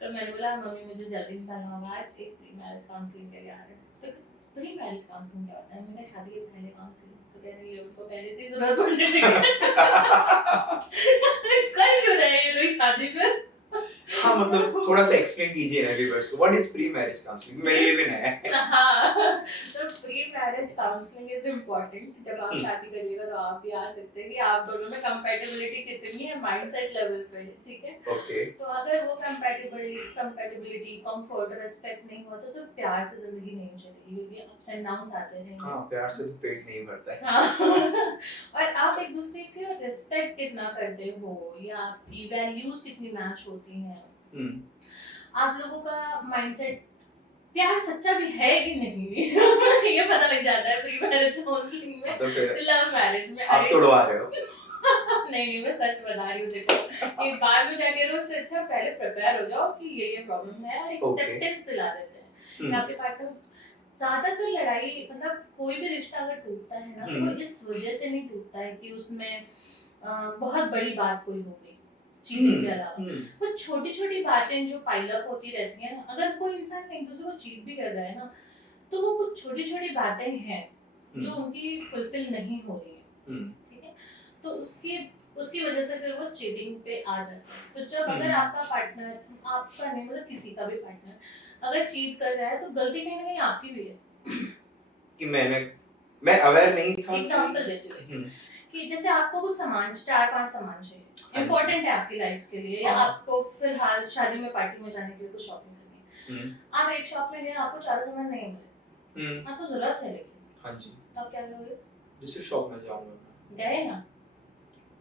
तो मैंने बोला मम्मी मुझे जल्दी निकलना होगा, आज एक प्री मैरिज काउंसलिंग के लिए आ रहे हैं। तो प्री मैरिज काउंसलिंग क्या होता है? मैंने शादी के पहले काउंसलिंग, तो कह रही है उनको पहले से ही जरूरत पड़ने लगी कर क्यों रहे हैं ये लोग शादी पर? हाँ मतलब थोड़ा सा एक्सप्लेन कीजिए ना व्यूअर्स को, what is pre marriage counselling, मेरे लिए भी नया है। हाँ, तो pre marriage counselling is important. जब आप हम्म, शादी करिएगा तो आप भी आ सकते हैं कि आप दोनों में कंपैटिबिलिटी कितनी है माइंडसेट लेवल पे, ठीक है। ओके। तो अगर वो कंपैटिबिलिटी कंफर्ट रिस्पेक्ट नहीं हुआ तो सिर्फ प्यार से जिंदगी नहीं चलेगी, क्योंकि अप्स एंड डाउन्स आते रहेंगे। हाँ, प्यार से तो पेट नहीं भरता है। हाँ। और आप एक दूसरे के रिस्पेक्ट कितना करते हो या आपकी वैल्यूज कितनी मैच होती हैं, हम्म, आप लोगों का माइंडसेट, प्यार सच्चा भी है कि नहीं भी ये पता लग जाता है प्री मैरिज काउंसलिंग में, तो फिर लव मैरिज में। आप तोड़वा रहे हो। नहीं मैं सच बता रही हूँ, देखो कि बाद में जाके रो से अच्छा पहले प्रिपेयर हो जाओ कि ये प्रॉब्लम है और एक्सेप्टेंस दिला देते हैं कि हम्म, आपके पार्टनर। ज्यादातर लड़ाई मतलब कोई भी रिश्ता अगर टूटता है ना तो वो इस वजह से नहीं टूटता है कि उसमें बहुत बड़ी बात कोई हो गई चीटिंग के अलावा। कुछ छोटी छोटी बातें जो पाइल अप होती रहती हैं ना, अगर कोई इंसान एक दूसरे को चीट भी कर रहा है ना तो वो कुछ छोटी छोटी बातें हैं जो उनकी फुलफिल नहीं हो रही है, ठीक है। तो उसकी उसकी वजह से फिर वो चीटिंग पे आ जाता है। तो जब अगर आपका पार्टनर, आपका नहीं मतलब किसी का भी पार्टनर अगर चीट कर रहा है तो गलती कहीं ना कहीं आपकी भी है। कि मैं अवेयर नहीं था एग्जांपल देती हूँ कि जैसे आपको कुछ सामान 4-5 सामान चाहिए, इम्पोर्टेंट है आपकी लाइफ के लिए, या हाँ। आपको फिलहाल शादी में पार्टी में जाने के लिए कुछ शॉपिंग करनी है। आप एक शॉप में गए, आपको चारों सामान नहीं मिले, आपको जरूरत है लेकिन, हाँ जी, तो आप क्या करोगे? दूसरी शॉप में जाऊंगा। गए ना।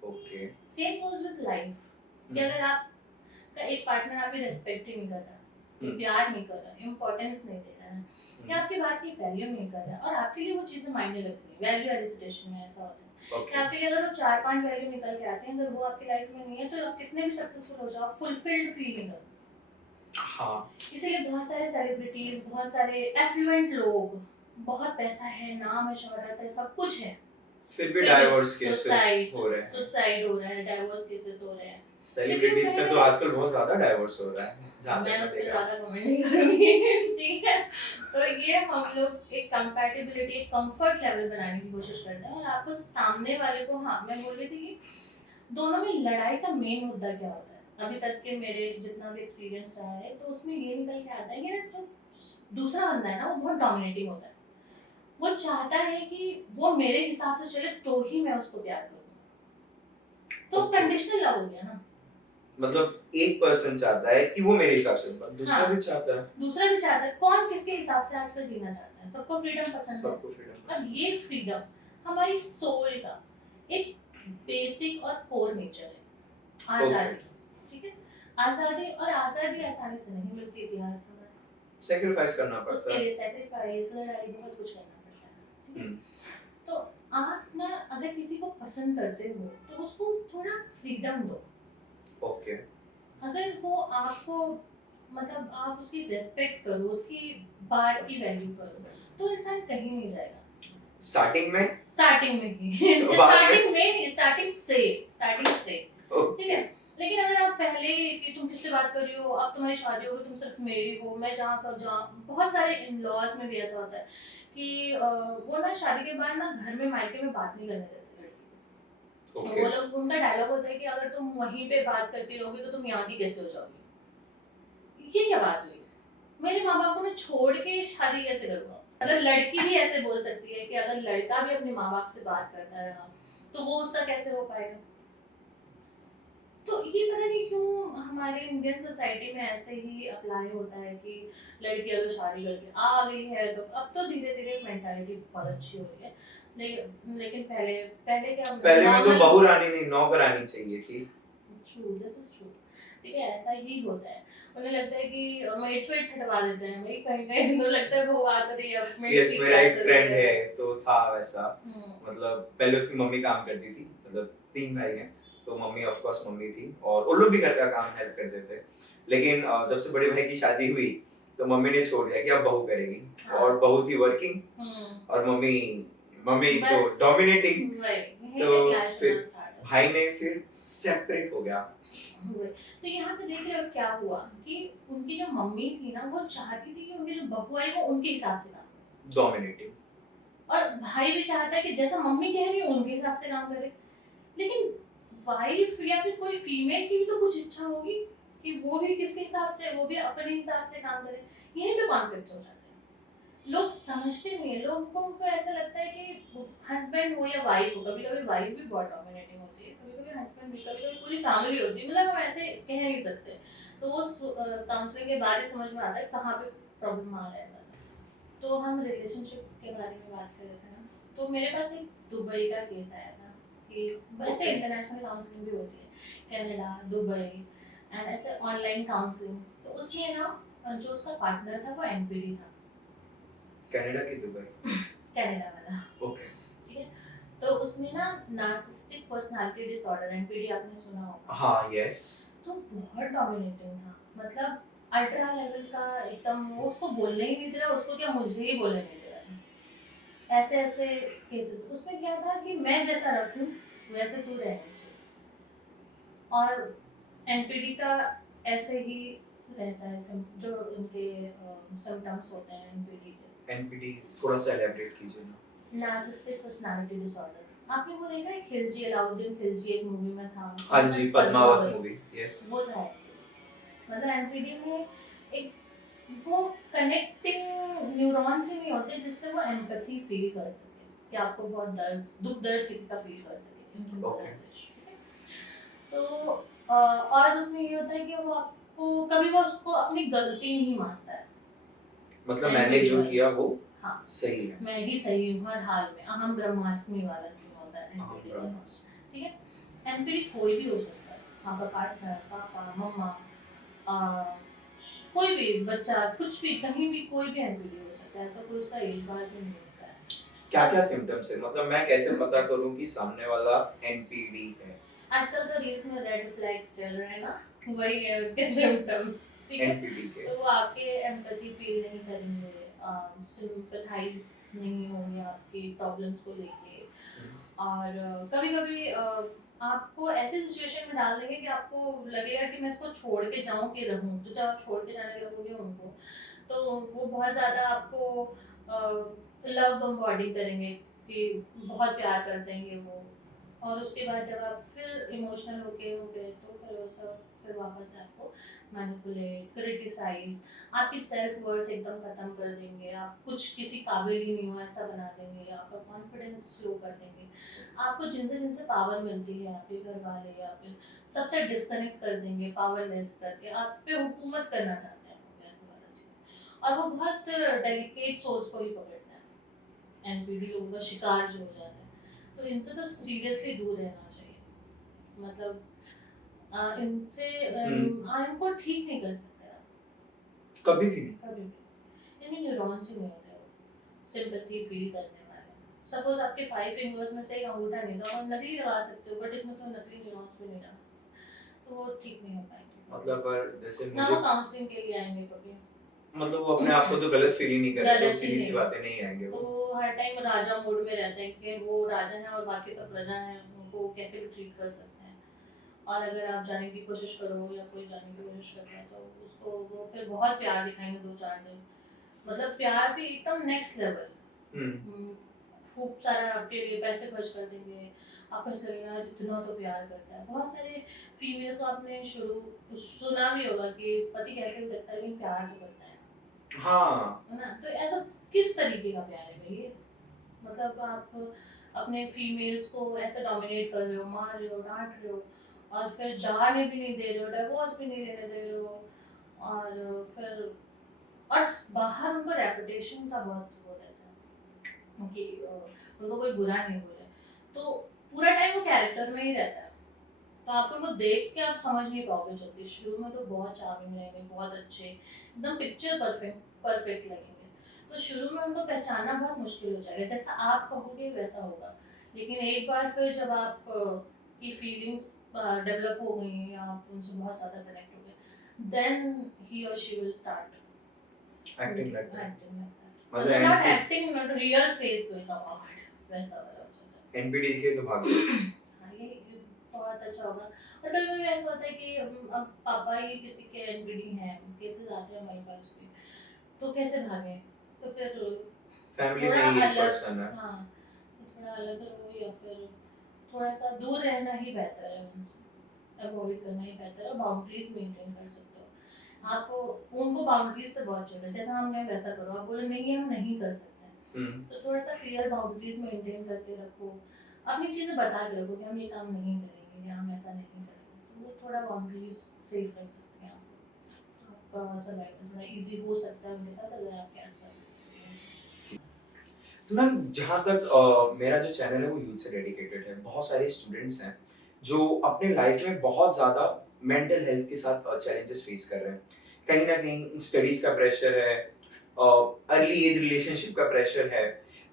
Okay. Same goes with life कि अगर आपका एक पार्टनर आपकी रिस्पेक्ट ही नहीं कर रहा, प्यार नहीं कर रहा, इम्पोर्टेंस नहीं दे रहा है या आपकी बात की वैल्यू नहीं कर रहा है और आपके लिए वो चीजें मायने रखती है, वैल्यू एडिशन में ऐसा होता है कि आपके लिए अगर वो 4-5 वैल्यू निकल के आते हैं, अगर वो आपकी लाइफ में नहीं है तो आप कितने भी सक्सेसफुल हो जाओ फुलफिल्ड फील नहीं करोगे। हाँ, इसीलिए बहुत सारे सेलिब्रिटीज, बहुत सारे एफ्लुएंट लोग, बहुत पैसा है, नाम है, शोहरत है, सब कुछ है, फिर भी डाइवोर्स केसेस हो रहे हैं। सुसाइड हो रहा है, डाइवोर्स केसेस हो रहे हैं। सेलिब्रिटीज में तो आजकल बहुत ज्यादा डाइवोर्स हो रहा है, मैं उस पे ज्यादा कमेंट नहीं करूंगी ठीक है। तो ये हम लोग एक कंपैटिबिलिटी, एक कंफर्ट लेवल बनाने की कोशिश करते हैं और आपको सामने वाले को, हाँ मैं बोल रही थी कि दोनों में लड़ाई का मेन मुद्दा क्या होता है, अभी तक के मेरे जितना भी एक्सपीरियंस रहा है तो उसमें ये निकल के आता है कि ना जो दूसरा बंदा है ना वो बहुत डोमिनेटिंग होता है, वो चाहता है कि वो मेरे हिसाब से चले तो ही मैं उसको प्यार करूँ, तो कंडीशनल लव हो गया ना। मतलब एक पर्सन चाहता है कि वो मेरे हिसाब से, दूसरा भी चाहता है, कौन किसके हिसाब से आजकल जीना चाहता है, सबको फ्रीडम पसंद है, सबको फ्रीडम। और ये फ्रीडम हमारी सोल का एक बेसिक और कोर नेचर है, आजादी, ठीक है। आजादी, और आजादी आसानी से नहीं मिलती, इतिहास में सैक्रिफाइस करना पड़ता उसके है, लिए सैक्रिफाइस, लड़ाई, बहुत कुछ करना पड़ता है, ठीक है। तो आप ना अगर किसी को पसंद करते हो तो उसको थोड़ा फ्रीडम दो। ओके। अगर वो आपको मतलब आप उसकी रिस्पेक्ट करो, उसकी बात की वैल्यू करो तो इंसान कहीं नहीं जाएगा। स्टार्टिंग में ही स्टार्टिंग से ठीक है। लेकिन अगर आप पहले कि तुम किससे बात कर रही हो, अब तुम्हारी शादी होगी, तुम सिर्फ मेरी हो, मैं जहाँ का जहाँ, बहुत सारे इन लॉज में भी ऐसा होता है कि वो ना शादी के बाद ना घर में मायके में बात नहीं करने देते लड़की को। वो लोग, उनका डायलॉग होता है कि अगर तुम वहीं पे बात करती रहोगी तो तुम यहाँ की कैसे हो जाओगी। ये क्या बात हुई, मेरे माँ बाप को मैं छोड़ के शादी कैसे करूँगा। मतलब लड़की भी ऐसे बोल सकती है कि अगर लड़का भी अपने माँ बाप से बात करता रहा तो वो उसका कैसे हो पाएगा। तो ये पता नहीं क्यों हमारे इंडियन सोसाइटी में ऐसे ही अप्लाई होता है कि लड़की अगर शादी करके आ गई है तो अब तो धीरे धीरे मेंटालिटी बहुत अच्छी हो रही है, लेकिन पहले क्या, पहले में तो बहू रानी नहीं नौकरानी चाहिए थी। ट्रू, दिस इज ट्रू, ठीक है, ऐसा ही होता है। उन्हें लगता है कि मेड्स वेड्स हटवा देते हैं भाई, कहीं कहीं तो लगता है वो आ तो रही है अब यस, मेरा एक फ्रेंड है तो था वैसा, मतलब पहले उसकी मम्मी काम करती थी, मतलब 3 भाई हैं तो मम्मी ऑफ कोर्स मम्मी थी और उन लोग भी घर का काम हेल्प करते थे, लेकिन जब से बड़े भाई की शादी हुई तो मम्मी ने छोड़ दिया कि अब बहू करेगी। और बहू थी वर्किंग और मम्मी तो डोमिनेटिंग, तो फिर भाई ने फिर सेपरेट हो गया। तो यहाँ पे देख रहे हो क्या हुआ कि उनकी जो मम्मी थी ना वो चाहती थी कि उनकी जो बहू आई वो उनके हिसाब से काम करे, डोमिनेटिंग, और भाई भी चाहता है कि जैसा मम्मी कह रही है उनके हिसाब से काम करे। लेकिन वाइफ या फिर कोई फीमेल की भी तो कुछ इच्छा होगी कि वो भी किसके हिसाब से, वो भी अपने हिसाब से काम करे, यहीं पे कॉन्फ्लिक्ट हो जाते हैं। लोग समझते नहीं है, लोगों को ऐसा लगता है कि हस्बैंड हो या वाइफ हो, कभी कभी वाइफ भी बहुत डोमिनेटिंग होती है, कभी कभी हस्बैंड भी, कभी कभी पूरी फैमिली होती है, मतलब हम ऐसे कह नहीं सकते। तो उस काउंसलिंग के बाद ही समझ में आता है कहाँ पे प्रॉब्लम आ रहा है ज़्यादा। तो हम रिलेशनशिप के बारे में बात कर रहे थे ना, तो मेरे पास एक दुबई का केस आया था कि वैसे Okay. इंटरनेशनल काउंसलिंग भी होती है, कनाडा, दुबई एंड ऐसे ऑनलाइन काउंसलिंग। तो उसमें ना जो उसका पार्टनर था वो एनपीडी था, कनाडा की दुबई। कनाडा वाला। ओके। ठीक है, तो उसमें ना नार्सिसिस्टिक पर्सनालिटी डिसऑर्डर, एनपीडी आपने सुना होगा। हाँ, यस। तो बहुत डोमिनेटिंग था, मतलब अल्ट्रा लेवल का एकदम, वो उसको बोलने ही नहीं दे रहा, उसको क्या मुझे ही बोलने नहीं दे रहा था। ऐसे ऐसे केसेस उसमें क्या था कि मैं जैसा रखूं वैसे तू रहना चाहिए, और एनपीडी का ऐसे ही रहता है। जो उनके सिम्टम्स होते हैं एनपीडी के, एनपीटी थोड़ा सा एलैबोरेट कीजिए ना। Narcissistic personality disorder. आपने वो देखा है खिलजी, अलाउद्दीन खिलजी एक मूवी में था, हाँ जी, पद्मावत मूवी, यस। वो था NPD। मतलब एनपीडी में एक वो कनेक्टिंग न्यूरॉन्स ही नहीं होते जिससे वो एम्पैथी फील कर सके, कि आपको बहुत दर्द, दुख दर्द किसी का फील कर सके इन सिंपल ओके। लैंग्वेज। ठीक है, तो और उसमें ये होता है कि वो आपको कभी वो उसको अपनी गलती नहीं मानता है। मतलब मैंने जो किया वो हाँ, सही है। मैं ही सही हूँ हर हाल में, अहम ब्रह्मास्मि वाला सीन होता है हाँ, एनपीडी का। ब्रह्मास्त्र। ठीक है, एनपीडी कोई भी हो सकता है, आपका पार्टनर, पापा, मम्मा, कोई भी बच्चा, कुछ भी, कहीं भी कोई भी एनपीडी हो सकता है, ऐसा कोई उसका एज बार भी नहीं होता है। क्या क्या सिम्टम्स है, मतलब मैं कैसे पता करूं कि सामने वाला एनपीडी है? आजकल तो रील्स में रेड फ्लैग्स चल रहे हैं ना, वही है उनके सिम्टम्स। ठीक है, एनपीडी के। तो वो आपके एम्पैथी फील नहीं करेंगे, सिंपैथाइज नहीं होंगे आपकी प्रॉब्लम्स को लेके, और कभी कभी आपको ऐसी सिचुएशन में डाल देंगे कि आपको लगेगा कि मैं इसको छोड़ के जाऊं कि रहूं। तो जब आप छोड़ के जाने लगोगे उनको, तो वो बहुत ज़्यादा आपको लव बम्बार्डिंग करेंगे, कि बहुत प्यार कर देंगे वो, और उसके बाद जब आप फिर इमोशनल हो गए तो फिर वो सब फिर वापस से आपको मैनिपुलेट, क्रिटिसाइज, आपकी सेल्फ वर्थ एकदम खत्म कर देंगे, आप कुछ किसी काबिल ही नहीं हो ऐसा बना देंगे, आपका कॉन्फिडेंस स्लो कर देंगे, आपको जिनसे जिनसे पावर मिलती है, आपके घर वाले या फिर सबसे डिस्कनेक्ट कर देंगे, पावरलेस करके आप पे हुकूमत करना चाहते हैं वो, वैसे वाला सीन। और वो बहुत डेलिकेट सोच को ही पकड़ता है, एनपीडी लोगों का शिकार जो हो जाता है। तो इनसे तो सीरियसली दूर रहना चाहिए, मतलब इनसे इनको ठीक नहीं कर सकते आप कभी भी नहीं। कभी भी। इनमें न्यूरॉन्स ही नहीं होते वो सिंपैथी फील करने वाले। सपोज आपके 5 फिंगर्स में से एक अंगूठा नहीं तो आप नकली लगा सकते हो, बट इसमें तो नकली न्यूरॉन्स भी नहीं डाल सकते, तो वो ठीक नहीं हो पाएंगे। मतलब पर जैसे ना वो मुझे, काउंसलिंग के लिए आएंगे कभी, मतलब वो अपने आप को तो गलत फील ही नहीं करे तो गलत ही सीधी सी नहीं। बातें नहीं आएंगे तो वो। वो हर टाइम राजा मोड में रहते हैं कि वो राजा है और बाकी सब प्रजा है, उनको कैसे भी ट्रीट कर सकते हैं। और अगर आप जाने की कोशिश करो या कोई जाने की कोशिश करता है तो उसको वो फिर बहुत प्यार दिखाएंगे 2-4 दिन, मतलब प्यार भी एकदम नेक्स्ट लेवल, खूब सारा आपके लिए पैसे खर्च कर देंगे, आपको ऐसा लगेगा यार इतना तो प्यार करता है। बहुत सारे फीमेल्स को आपने शुरू सुना भी होगा कि पति कैसे भी करता है लेकिन प्यार तो करता है हाँ। ना। तो ऐसा किस तरीके का प्यार है भैया, मतलब आप अपने फीमेल्स को ऐसे डोमिनेट कर रहे हो, मार रहे हो, डांट रहे हो, और फिर जाने भी नहीं दे रहे हो, डिवोर्स भी नहीं देने दे रहे हो, और फिर और बाहर उनको रेपुटेशन का बहुत वो रहता है कि उनको कोई बुरा नहीं बोले, तो पूरा टाइम वो कैरेक्टर में ही रहता है। तो आप उनको देख के आप समझ नहीं पाओगे जल्दी, शुरू में तो बहुत चार्मिंग रहेंगे, बहुत अच्छे, एकदम पिक्चर परफेक्ट परफेक्ट लगेंगे, तो शुरू में उनको पहचानना बहुत मुश्किल हो जाएगा, जैसा आप कहोगे वैसा होगा। लेकिन एक बार फिर जब आप की फीलिंग्स डेवलप हो गई या आप उनसे बहुत ज़्यादा कनेक्ट हो गए, देन ही और she will start acting like that. Acting like that, मतलब मतलब not acting, not real face with award, वैसा वाला हो जाता है। एनपीडी दिखे तो भाग गए। हाँ, ये बहुत अच्छा होगा। और कभी कभी ऐसा होता है कि अब पापा ही किसी के एनपीडी हैं, केसेस आते हैं हमारे पास भी, तो कैसे भागे, तो फिर फैमिली थोड़ा में ही एक अलग, पर्सन है। हाँ, तो थोड़ा अलग रहो या फिर थोड़ा सा दूर रहना ही बेहतर है उनसे। अवॉइड करना ही बेहतर है, बाउंड्रीज मेंटेन कर सकते हो आप। उनको बाउंड्रीज से बहुत छोड़ो, जैसा हम कहें वैसा करो, आप बोलो नहीं हम नहीं कर सकते हैं, तो थोड़ा सा क्लियर बाउंड्रीज मेंटेन करके रखो, अपनी चीज़ें बता के रखो कि हम ये काम नहीं करेंगे या हम ऐसा नहीं करेंगे, तो वो थोड़ा बाउंड्रीज सेफ रख सकते हैं आपको, आपका सर्वाइवल थोड़ा इजी हो सकता है उनके साथ अगर आपके आसपास हैं। तो मैम जहाँ तक मेरा जो चैनल है वो यूथ से डेडिकेटेड है, बहुत सारे स्टूडेंट्स हैं जो अपने लाइफ में बहुत ज़्यादा मेंटल हेल्थ के साथ चैलेंजेस फेस कर रहे हैं। कहीं ना कहीं स्टडीज का प्रेशर है, अर्ली एज रिलेशनशिप का प्रेशर है,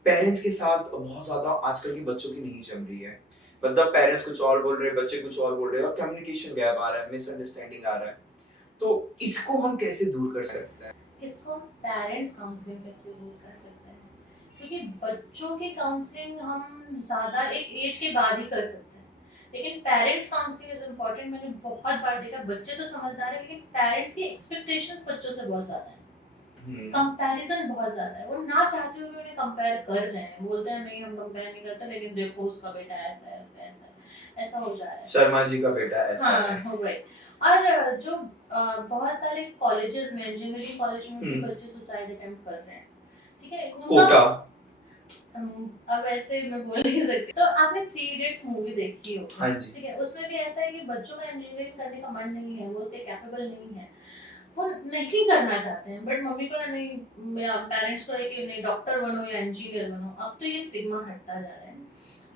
पेरेंट्स के साथ बहुत ज़्यादा आजकल के बच्चों की नहीं जम रही है, मतलब पेरेंट्स कुछ और बोल रहे हैं, बच्चे कुछ और बोल रहे हैं, और कम्युनिकेशन गैप आ रहा है, मिसअंडरस्टैंडिंग आ रहा है। तो इसको हम कैसे दूर कर सकते हैं? इसको हम पेरेंट्स काउंसलिंग के थ्रू दूर कर सकते हैं, क्योंकि बच्चों की काउंसलिंग हम ज़्यादा एक एज के बाद ही कर सकते हैं, लेकिन पेरेंट्स काउंसलिंग इज इम्पॉर्टेंट। मैंने बहुत बार देखा बच्चे तो समझदार है लेकिन पेरेंट्स की एक्सपेक्टेशंस बच्चों से बहुत ज़्यादा है, कंपैरिजन बहुत ज़्यादा है, वो ना चाहते हुए भी उन्हें कंपेयर कर रहे हैं, बोलते हैं नहीं हम कंपेयर नहीं करते, लेकिन देखो उसका बेटा ऐसा है, उसका ऐसा है, ऐसा हो जा रहा है। शर्मा जी का बेटा ऐसा है। हाँ, हो गए। और जो बहुत सारे कॉलेजेस में, इंजीनियरिंग कॉलेज में भी बच्चे सुसाइड अटेम्प्ट कर रहे हैं, ठीक है, कोटा। अब ऐसे मैं बोल नहीं सकती। तो आपने थ्री इडियट्स मूवी देखी हो, हाँ जी। ठीक है, उसमें भी ऐसा है कि बच्चों का इंजीनियरिंग करने का मन नहीं है, वो उसके कैपेबल नहीं है, वो नहीं करना चाहते हैं, बट मम्मी को नहीं, पेरेंट्स को है कि नहीं डॉक्टर बनो या इंजीनियर बनो। अब तो ये स्टिग्मा हटता जा रहा है,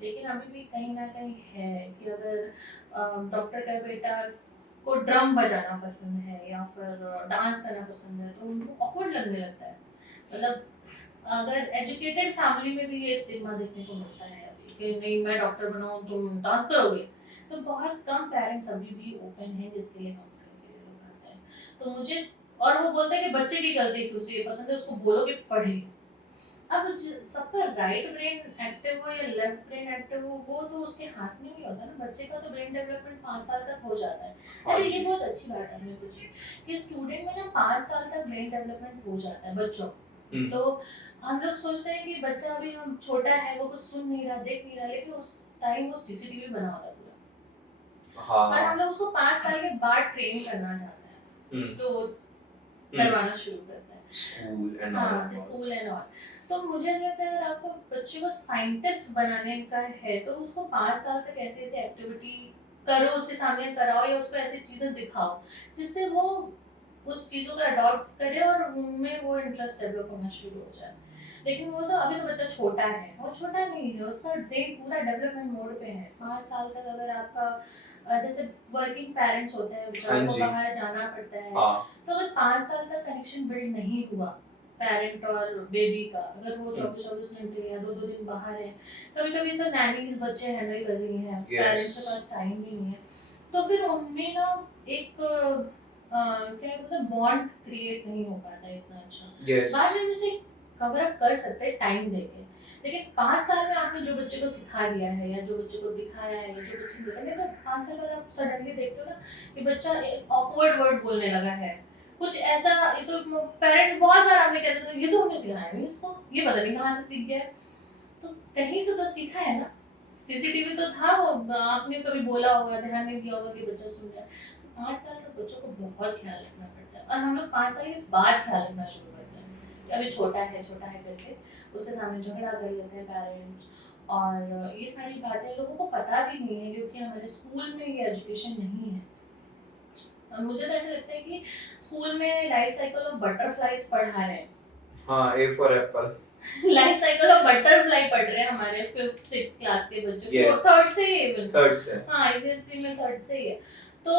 लेकिन अभी भी कहीं ना कहीं है कि अगर डॉक्टर का बेटा को ड्रम बजाना पसंद है या फिर डांस करना पसंद है तो उनको ऑकवर्ड लगने लगता है। मतलब अगर एजुकेटेड फैमिली में भी ये स्टिग्मा देखने को मिलता है अभी कि नहीं मैं डॉक्टर बनाऊं तुम डांस करोगे, तो बहुत कम पेरेंट्स अभी भी ओपन हैं जिसके लिए काउंसलिंग के लिए लोग आते हैं। तो मुझे, और वो बोलते हैं कि बच्चे की गलती है कि उसे ये पसंद है, उसको बोलो कि पढ़े। अब सबका राइट ब्रेन एक्टिव हो या लेफ्ट ब्रेन एक्टिव हो वो तो उसके हाथ में नहीं होता ना, बच्चे का तो ब्रेन डेवलपमेंट 5 साल तक हो जाता है। अच्छा ये बहुत अच्छी बात है पूछी कि स्टूडेंट में ना 5 साल तक ब्रेन डेवलपमेंट हो जाता है बच्चों। तो हम लोग सोचते हैं कि बच्चा अभी हम छोटा है, वो कुछ सुन नहीं रहा, देख नहीं रहा, लेकिन उस टाइम वो सीसीटीवी बना होता है पूरा। हाँ। और हम लोग उसको 5 साल के बाद ट्रेन करना चाहते हैं, स्टोर करवाना शुरू करते हैं, स्कूल एंड हाँ स्कूल एंड ऑल। तो मुझे लगता है अगर आपको बच्चे को साइंटिस्ट बनाने का है तो उसको 5 साल तक ऐसे ऐसे एक्टिविटी करो, उसके सामने कराओ या उसको ऐसी चीजें दिखाओ जिससे वो उस चीजों को अडॉप्ट करे और उनमें वो इंटरेस्ट डेवलप होना शुरू हो जाए। लेकिन वो तो अभी तो बच्चा छोटा है, वो छोटा नहीं है, उसका ब्रेन पूरा डेवलपमेंट मोड पे है। 5 साल तक अगर आपका जैसे वर्किंग पेरेंट्स होते हैं बेचारों को बाहर जाना पड़ता है, तो अगर 5 साल तक कनेक्शन बिल्ड नहीं हुआ पेरेंट और बेबी का, अगर वो 24-24 घंटे या 2-2 दिन बाहर है, कभी कभी तो नैनीज बच्चे हैंडल कर रही हैं, पेरेंट्स के पास टाइम भी नहीं है, तो फिर उनमें ना एक क्या बोलते हैं बॉन्ड क्रिएट नहीं हो पाता इतना अच्छा। बाद में उसे कवर अप कर सकते हैं टाइम देके, लेकिन 5 साल में आपने जो बच्चे को सिखा दिया है या जो बच्चे को दिखाया है या जो बच्चे को दिखाया, तो 5 साल बाद आप सडनली देखते हो ना कि बच्चा एक ऑकवर्ड वर्ड बोलने लगा है, कुछ ऐसा। ये तो पेरेंट्स बहुत बार आपने कहते थे ये तो हमने सिखाया नहीं इसको, ये पता नहीं कहाँ से सीख गया है, तो कहीं से तो सीखा है ना, सीसीटीवी तो था, वो आपने कभी बोला होगा, ध्यान नहीं दिया होगा कि बच्चा सुन रहा है। तो 5 साल तक बच्चों को बहुत ख्याल रखना पड़ता है, और हम लोग 5 साल के बाद ख्याल रखना शुरू करते हैं कि अभी छोटा है करके उसके सामने झगड़ा कर लेते हैं पेरेंट्स। और ये सारी बातें लोगों को पता भी नहीं है क्योंकि हमारे स्कूल में ये एजुकेशन नहीं है। और मुझे तो ऐसा लगता है कि स्कूल में लाइफ साइकिल ऑफ बटरफ्लाईज पढ़ा रहे हैं। हाँ, A for Apple. Life cycle of butterfly पढ़ रहे हैं हमारे 5th-6th क्लास के बच्चे, Yes. थर्ड से ही है, थर्ड से। हाँ ICSE में थर्ड से ही है। तो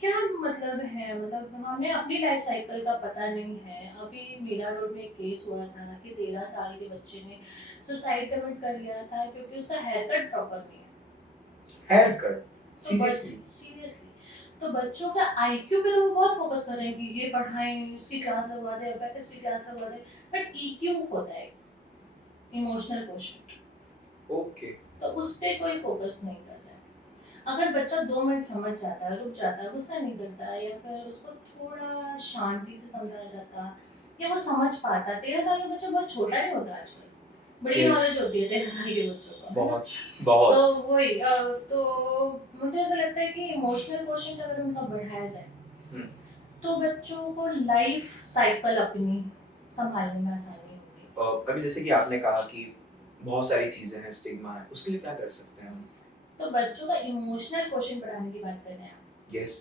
क्या मतलब है, मतलब हमें अपनी लाइफ साइकिल का पता नहीं है। अभी मीरा रोड में एक केस हुआ था कि 13 साल के बच्चे ने सुसाइड कमिट कर लिया था क्योंकि उसका हेयर कट प्रॉपर नहीं है। Hair cut? तो सीरियसली तो बच्चों का आईक्यू पे तो वो बहुत फोकस कर रहे हैं कि ये पढ़ाएं, इसकी क्लास लगवा दे, अबैकस की क्लास लगवा दे, बट ईक्यू होता है इमोशनल क्वोशंट, ओके। तो उस पे कोई फोकस नहीं कर रहा है। अगर बच्चा 2 मिनट समझ जाता है, रुक जाता है, गुस्सा नहीं करता, या फिर उसको थोड़ा शांति से समझाया जाता, या वो समझ पाता, 13 साल का बच्चा बहुत छोटा नहीं होता आजकल, बड़ी Yes. नॉलेज होती है 13 साल के बच्चों को, है ना? बहुत बहुत तो वही तो मुझे ऐसा लगता है कि इमोशनल क्वेश्चन अगर उनका बढ़ाया जाए हम्म, तो बच्चों को लाइफ साइकिल अपनी संभालने में आसानी होगी। अभी जैसे कि आपने कहा कि बहुत सारी चीजें हैं, स्टिग्मा है, उसके लिए क्या कर सकते हैं हम? तो बच्चों का इमोशनल क्वेश्चन पढ़ाने की बात कर रहे हैं आप। यस।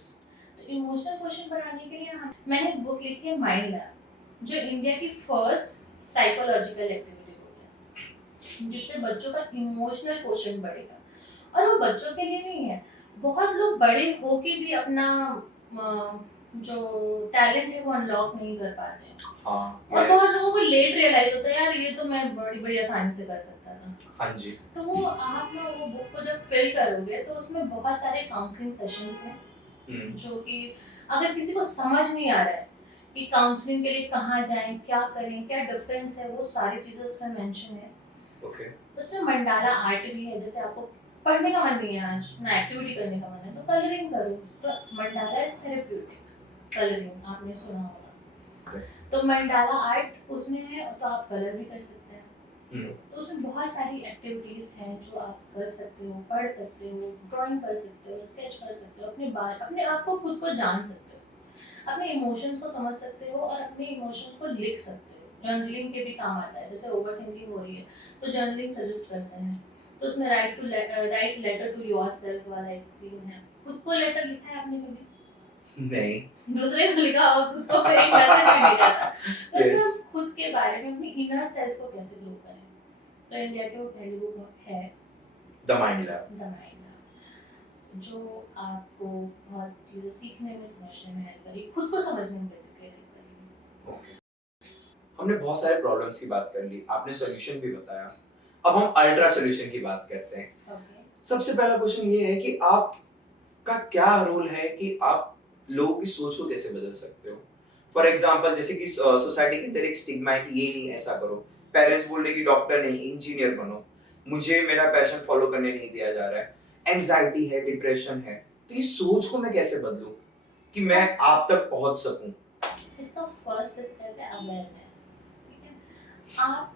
तो इमोशनल क्वेश्चन पढ़ाने के लिए मैंने एक बुक लिखी है माइंड लैब, जो इंडिया की फर्स्ट साइकोलॉजिकल एक्टिविटी बुक है, जिससे बच्चों का इमोशनल क्वेश्चन बढ़ेगा। और वो बच्चों के लिए नहीं है, बहुत लोग बड़े होके भी अपना जो टैलेंट है वो अनलॉक नहीं कर पाते हैं। हाँ। और बहुत यस। लोगों को लेट रियलाइज होता है, यार ये तो मैं बड़ी बड़ी आसानी से कर सकता था। हाँ जी। तो वो आप ना वो बुक को जब फिल करोगे तो उसमें बहुत सारे काउंसलिंग सेशंस हैं, जो कि अगर किसी को समझ नहीं आ रहा है कि काउंसलिंग के लिए कहाँ जाएं, क्या करें, क्या डिफरेंस है, वो सारी चीज़ें उसमें मेंशन है। ओके। उसमें मंडाला आर्ट भी है, जैसे आपको पढ़ने का मन नहीं है आज ना एक्टिविटी करने का मन है तो कलरिंग करो। तो मंडाला इज थेरेप्यूटिक कलरिंग, आपने सुना होगा। तो मंडाला आर्ट उसमें है तो आप कलर भी कर सकते हैं। तो उसमें बहुत सारी एक्टिविटीज हैं जो आप कर सकते हो, पढ़ सकते हो, ड्राइंग कर सकते हो, स्केच कर सकते हो, अपने आप को खुद को जान सकते हो, अपने इमोशंस को समझ सकते हो और अपने इमोशंस को लिख सकते हो। जर्नलिंग के भी काम आता है, जैसे ओवर थिंकिंग हो रही है तो जर्नलिंग सजेस्ट करते हैं। तो उसमें राइट लेटर टू योरसेल्फ वाला एक सीन है। खुद को लेटर लिखा है आपने कभी? नहीं। दूसरे को लिखा हो, खुद को एक मैसेज भी नहीं जाता। तो इसमें यस। हम खुद के बारे में अपनी इनर सेल्फ को कैसे ग्रो करें। तो इंडिया की वो पहली बुक है the mind lab. The mind lab, जो आपको बहुत चीज़ें सीखने में, समझने में हेल्प करेगी, खुद को समझने में बेसिकली हेल्प करेगी। ओके। हमने बहुत सारे प्रॉब्लम्स की बात कर ली, आपने सॉल्यूशन भी बताया। अब हम अल्ट्रा सॉल्यूशन की बात करते हैं। ओके। सबसे पहला क्वेश्चन ये है कि आपका क्या रोल है कि आप लोगों की सोच को कैसे बदल सकते हो? फॉर एग्जाम्पल जैसे कि सोसाइटी के अंदर एक स्टिग्मा है कि ये नहीं ऐसा करो, पेरेंट्स बोल रहे कि डॉक्टर नहीं इंजीनियर बनो, मुझे मेरा पैशन फॉलो करने नहीं दिया जा रहा है, एंजाइटी है, डिप्रेशन है, तो इस सोच को मैं कैसे बदलूं कि मैं आप तक पहुंच सकूं? इसका फर्स्ट स्टेप है अवेयरनेस। ठीक है, आप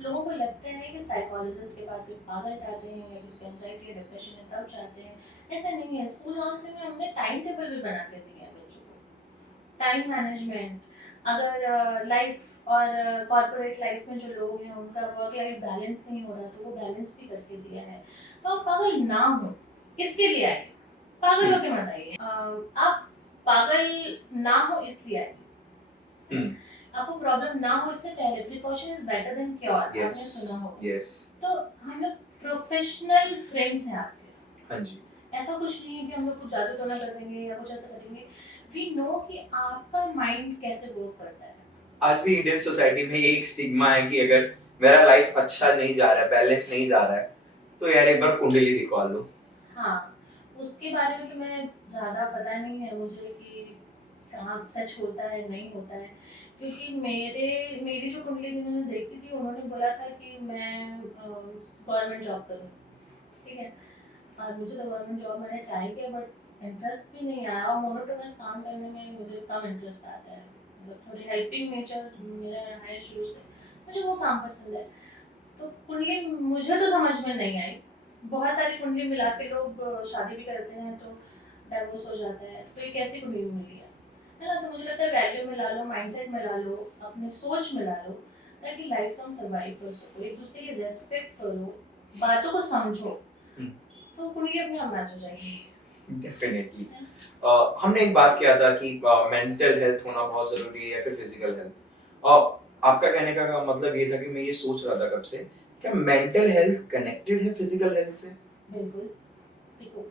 लोगों को लगता है कि साइकोलॉजिस्ट के पास सिर्फ पागल जाते हैं या किसी को एंजाइटी या डिप्रेशन है तब जाते हैं। ऐसा नहीं है। स्कूल काउंसलिंग में हमने टाइम टेबल भी बना के दिए हैं बच्चों को, टाइम मैनेजमेंट। अगर लाइफ और कॉर्पोरेट लाइफ में जो लोग हैं उनका वर्क लाइफ बैलेंस नहीं हो रहा तो वो बैलेंस भी करके दिया है। तो आप पागल ना हो इसके लिए आइए, पागल होके मत आइए। आप पागल ना हो इसलिए आइए। आपको प्रॉब्लम ना हो इससे पहले, precaution is better than cure, आपने सुना होगा। यस। तो हम लोग प्रोफेशनल फ्रेंड्स हैं आपके। हाँ जी। ऐसा कुछ नहीं है कि हम लोग कुछ जादू टोना कर देंगे या कुछ ऐसा करेंगे। वी नो कि आपका माइंड कैसे वर्क करता है। आज भी इंडियन सोसाइटी में ये एक स्टिग्मा है कि अगर मेरा लाइफ अच्छा नहीं जा रहा है, बैलेंस नहीं जा रहा है, तो यार एक बार कुंडली दिखवा लो। हाँ, उसके बारे में तो मैं ज़्यादा पता नहीं है मुझे कि कहाँ सच होता है नहीं होता है, क्योंकि मेरी जो कुंडली उन्होंने देखी थी उन्होंने बोला था कि मैं गवर्नमेंट जॉब करूँ। ठीक है, और मुझे तो गवर्नमेंट जॉब मैंने ट्राई किया बट इंटरेस्ट भी नहीं आया और मोनोटोनस काम करने में मुझे कम इंटरेस्ट आता है। मतलब थोड़ी हेल्पिंग नेचर मेरा रहा है शुरू से, मुझे वो काम पसंद है। तो कुंडली मुझे तो समझ में नहीं आई। बहुत सारी कुंडली मिला के लोग शादी भी करते हैं तो डाइवोर्स हो जाता है, तो ये कैसी कुंडली मिली है ना? तो मुझे लगता है वैल्यू मिला लो, माइंडसेट मिला लो, अपनी सोच मिला लो, ताकि लाइफ को हम सर्वाइव कर सको, एक दूसरे की रेस्पेक्ट करो, बातों को समझो, तो कुंडली अपने आप मैच हो जाएगी। डेफिनेटली। हमने एक बात किया था कि मेंटल हेल्थ होना बहुत जरूरी है या फिर फिजिकल हेल्थ। आपका कहने का मतलब ये था कि मैं ये सोच रहा था कब से, क्या मेंटल हेल्थ कनेक्टेड है फिजिकल हेल्थ से? बिल्कुल। देखो,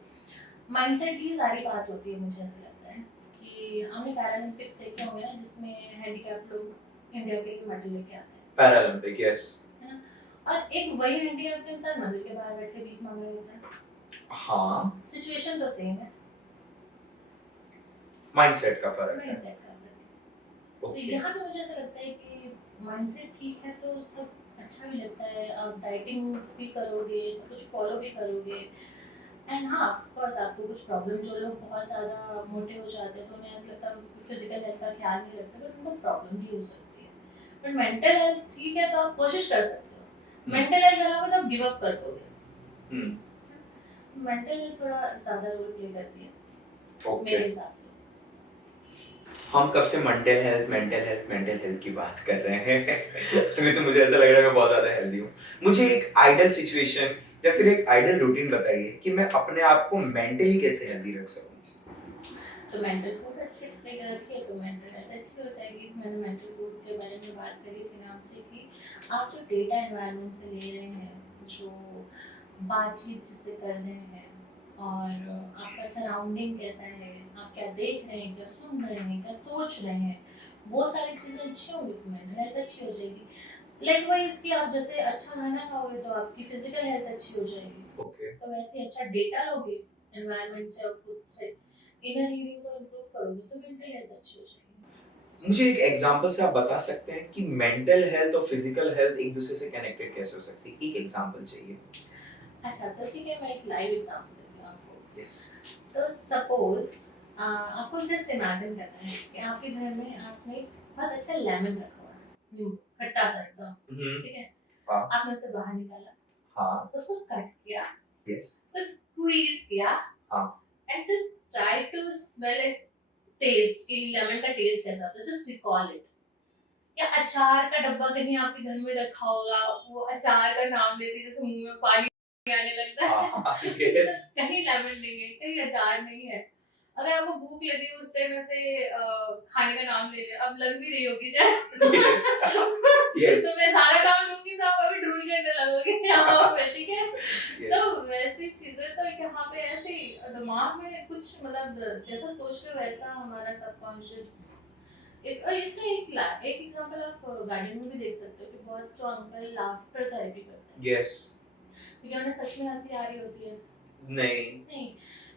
माइंडसेट की सारी बात होती है। मुझे ऐसा लगता है कि हमने पैरालंपिक्स देखे होंगे ना, जिसमें हैंडीकैप लोग इंडिया के लिए मेडल लेके आते हैं, पैरालंपिक, यस। है ना? और एक वही हैंडीकैप इंसान मंदिर के बाहर बैठ के भीख मांग रहे होते हैं। हाँ, सिचुएशन तो सेम है, माइंडसेट का फर्क है। माइंडसेट का फर्क है। तो ओके। यहाँ पे मुझे ऐसा लगता है कि माइंडसेट ठीक है तो सब अच्छा भी लगता है। आप डाइटिंग भी करोगे, सब कुछ फॉलो भी करोगे, एंड हाँ ऑफ कोर्स आपको कुछ प्रॉब्लम, जो लोग बहुत ज़्यादा मोटे हो जाते हैं तो उन्हें ऐसा लगता है फिजिकल हेल्थ का ख्याल नहीं रखते, बट उनको प्रॉब्लम भी हो सकती है। बट मेंटल हेल्थ ठीक है तो आप कोशिश कर सकते हो, मेंटल हेल्थ खराब है तो गिव अप कर दोगे। हम्म मेंटल हेल्थ थोड़ा ज्यादा रोल प्ले करती है ओके मेरे हिसाब से। हम कब से मेंटल हेल्थ की बात कर रहे हैं अभी तो मुझे ऐसा लग रहा है मैं बहुत ज्यादा हेल्दी हूँ। मुझे एक आइडियल सिचुएशन या फिर एक आइडियल रूटीन बताइए कि मैं अपने आप को मेंटली कैसे हेल्दी रख सकूं। तो मेंटल फूड अच्छे से रखिए तो मेंटल हेल्थ अच्छी हो जाएगी। मैंने मेंटल फूड के बारे में बात करी थी ना आपसे कि आप जो डेटा एनवायरनमेंट से ले रहे हैं, जो बातचीत जिससे कर रहे हैं, और आपका सराउंडिंग कैसा है, आप क्या देख रहे हैं, क्या सुन रहे हैं, क्या सोच रहे हैं, वो सारी चीज़ें अच्छी होंगी तो मेंटल हेल्थ अच्छी हो जाएगी। लाइकवाइज कि आप जैसे अच्छा खाना खाओगे तो आपकी फिजिकल हेल्थ अच्छी हो जाएगी। ओके तो वैसे ही अच्छा डेटा लोगे एनवायरनमेंट से और खुद से, इनर हीलिंग को इम्प्रूव करोगे तो मेंटल हेल्थ अच्छी हो जाएगी। मुझे एक एग्जांपल से आप बता सकते हैं कि मेंटल हेल्थ और फिजिकल हेल्थ एक दूसरे से कनेक्टेड कैसे हो सकती है। एक एग्जांपल चाहिए। अच्छा तो ठीक है, मैं एक लाइव एग्जांपल देती हूँ आपको। यस तो सपोज आपको जस्ट इमेजिन करना है कि आपके घर में आपने एक बहुत अच्छा लेमन रखा हुआ है, खट्टा सा एकदम, ठीक है। हाँ आपने उसे बाहर निकाला, हाँ उसको कट किया, यस उसे स्क्वीज किया, हाँ and just try to smell it, taste कि लेमन का टेस्ट कैसा होता है, जस्ट रिकॉल इट। या अचार का डब्बा कहीं आपके घर में रखा होगा, वो अचार का नाम लेते ही जैसे मुंह में पानी आने लगता है हाँ यस कहीं लेमन नहीं है, कहीं अचार नहीं है। अगर आपको भूख लगी उस टाइम ऐसे खाने का नाम ले लिया, अब लग भी रही होगी शायद यस यस तो मैं सारा काम लूंगी तो आप अभी ढूंढ करने लगोगे यहाँ पे, ठीक है। तो यस वैसी चीजें तो यहाँ पे ऐसे ही दिमाग में कुछ मतलब जैसा सोच रहे हो वैसा हमारा सबकॉन्शियस। और इसका एक एग्जांपल आप गार्डन में भी देख सकते हो कि बहुत जो अंकल लाफ्टर थेरेपी करते हैं, यस क्योंकि उन्हें सच में हंसी आ रही होती है नहीं नहीं,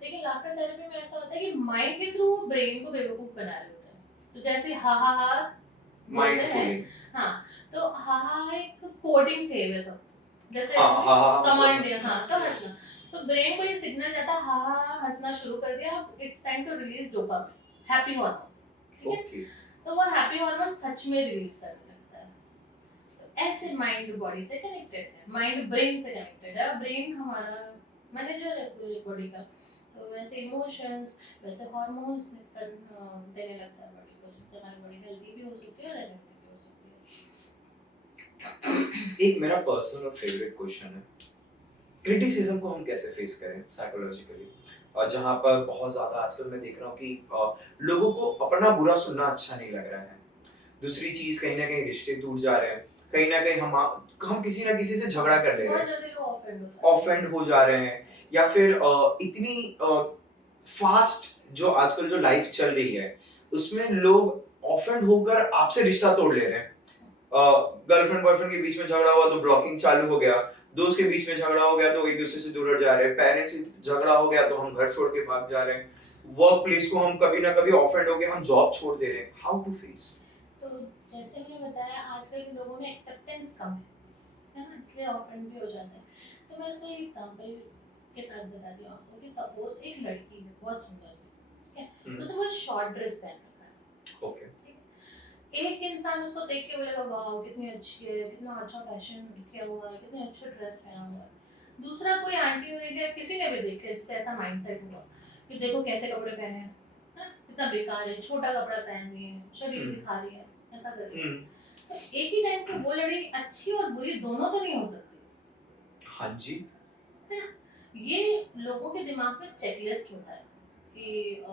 लेकिन लाफ्टर थेरेपी में ऐसा होता है कि माइंड के थ्रू ब्रेन को बेवकूफ बना रहे होते हैं। तो जैसे हा हा हा बोलते हैं, माइंडफुली हाँ, तो हा हा एक कोडिंग सेव है सब, जैसे हाँ हाँ हाँ कमांड मतलब दिया, हाँ तो हंसना, तो ब्रेन को ये सिग्नल जाता है हा हा हा हंसना शुरू कर दिया, it's time to release dopamine, happy hormone, ठीक है। ओके तो वो हैप्पी हार्मोन सच में रिलीज करने लगता है। तो ऐसे माइंड बॉडी से कनेक्टेड है, माइंड ब्रेन से कनेक्टेड है, ब्रेन हमारा मैनेजर है पूरी बॉडी का। तो वैसे इमोशंस, वैसे हार्मोन्स देने लगता है बॉडी को, जिससे हमारी बॉडी हेल्दी भी हो सकती है और अनहेल्दी भी हो सकती है। एक मेरा पर्सनल और फेवरेट क्वेश्चन है, क्रिटिसिज्म को हम कैसे फेस करें साइकोलॉजिकली। और जहाँ पर बहुत ज़्यादा आजकल मैं देख रहा हूँ कि लोगों को अपना बुरा सुनना अच्छा नहीं लग रहा है। दूसरी चीज़ कहीं ना कहीं रिश्ते टूट जा रहे हैं, कहीं ना कहीं हम किसी ना किसी से झगड़ा कर ले रहे बहुत हैं, जल्दी लोग ऑफेंड हो जाते हैं। ऑफेंड हो जा रहे हैं, या फिर इतनी फास्ट जो आजकल जो लाइफ चल रही है उसमें लोग ऑफेंड होकर आपसे रिश्ता तोड़ ले रहे हैं। गर्लफ्रेंड बॉयफ्रेंड के बीच में झगड़ा हुआ तो ब्लॉकिंग चालू हो गया, दोस्त के बीच में झगड़ा हो गया तो एक दूसरे से दूर हट जा रहे हैं, पेरेंट्स से झगड़ा हो गया तो हम घर छोड़ के भाग जा रहे हैं, वर्क प्लेस को हम कभी ना कभी ऑफेंड होके हम जॉब छोड़ दे रहे हैं। How to face. तो जैसे मैंने बताया आजकल के लोगों में एक्सेप्टेंस कम है ना, इसलिए ऑफेंड भी हो जाते हैं। तो मैं उसको एक एग्जांपल के साथ बताती हूँ आपको कि सपोज एक लड़की है बहुत सुंदर सी, ठीक है, उसने बहुत शॉर्ट ड्रेस पहन रखा है, ओके ठीक है। एक इंसान उसको देख के बोलेगा वाह कितनी अच्छी है, कितना अच्छा फैशन किया हुआ है, कितने अच्छे ड्रेस पहना हुआ है। दूसरा कोई आंटी हुई या किसी ने भी देख लिया जिससे ऐसा माइंडसेट हुआ कि देखो कैसे कपड़े पहने हैं, कितना बेकार है, छोटा कपड़ा पहन रही है, शरीर दिखा रही है, ऐसा कर रही है। तो एक ही टाइम पे वो लड़की अच्छी और बुरी दोनों तो नहीं हो सकती, हाँ जी है ना। ये लोगों के दिमाग में चेकलिस्ट होता है कि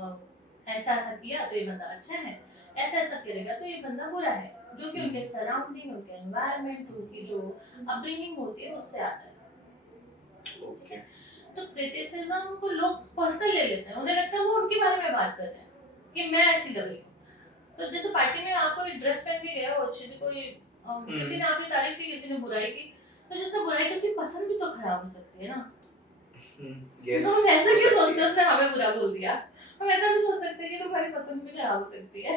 ऐसा ऐसा किया तो ये बंदा अच्छा है, ऐसा ऐसा करेगा तो ये बंदा बुरा है, जो कि उनके सराउंडिंग, उनके एनवायरनमेंट, उनकी जो अपब्रिंगिंग होती है उससे आता है। ओके तो क्रिटिसिज्म को लोग पर्सनल ले लेते हैं, उन्हें लगता है वो उनके बारे में बात कर रहे हैं कि मैं ऐसी लग रही हूँ। तो जैसे पार्टी में आप कोई ड्रेस पहन के गया हो अच्छी सी, कोई किसी ने आपकी तारीफ की, किसी ने बुराई की, तो जिसने बुराई की उसकी पसंद भी तो खराब हो सकती है ना। यस तो हम ऐसा क्यों सोचते हैं उसने हमें बुरा बोल दिया, हम ऐसा भी सोच सकते हैं कि तुम्हारी पसंद भी खराब हो सकती है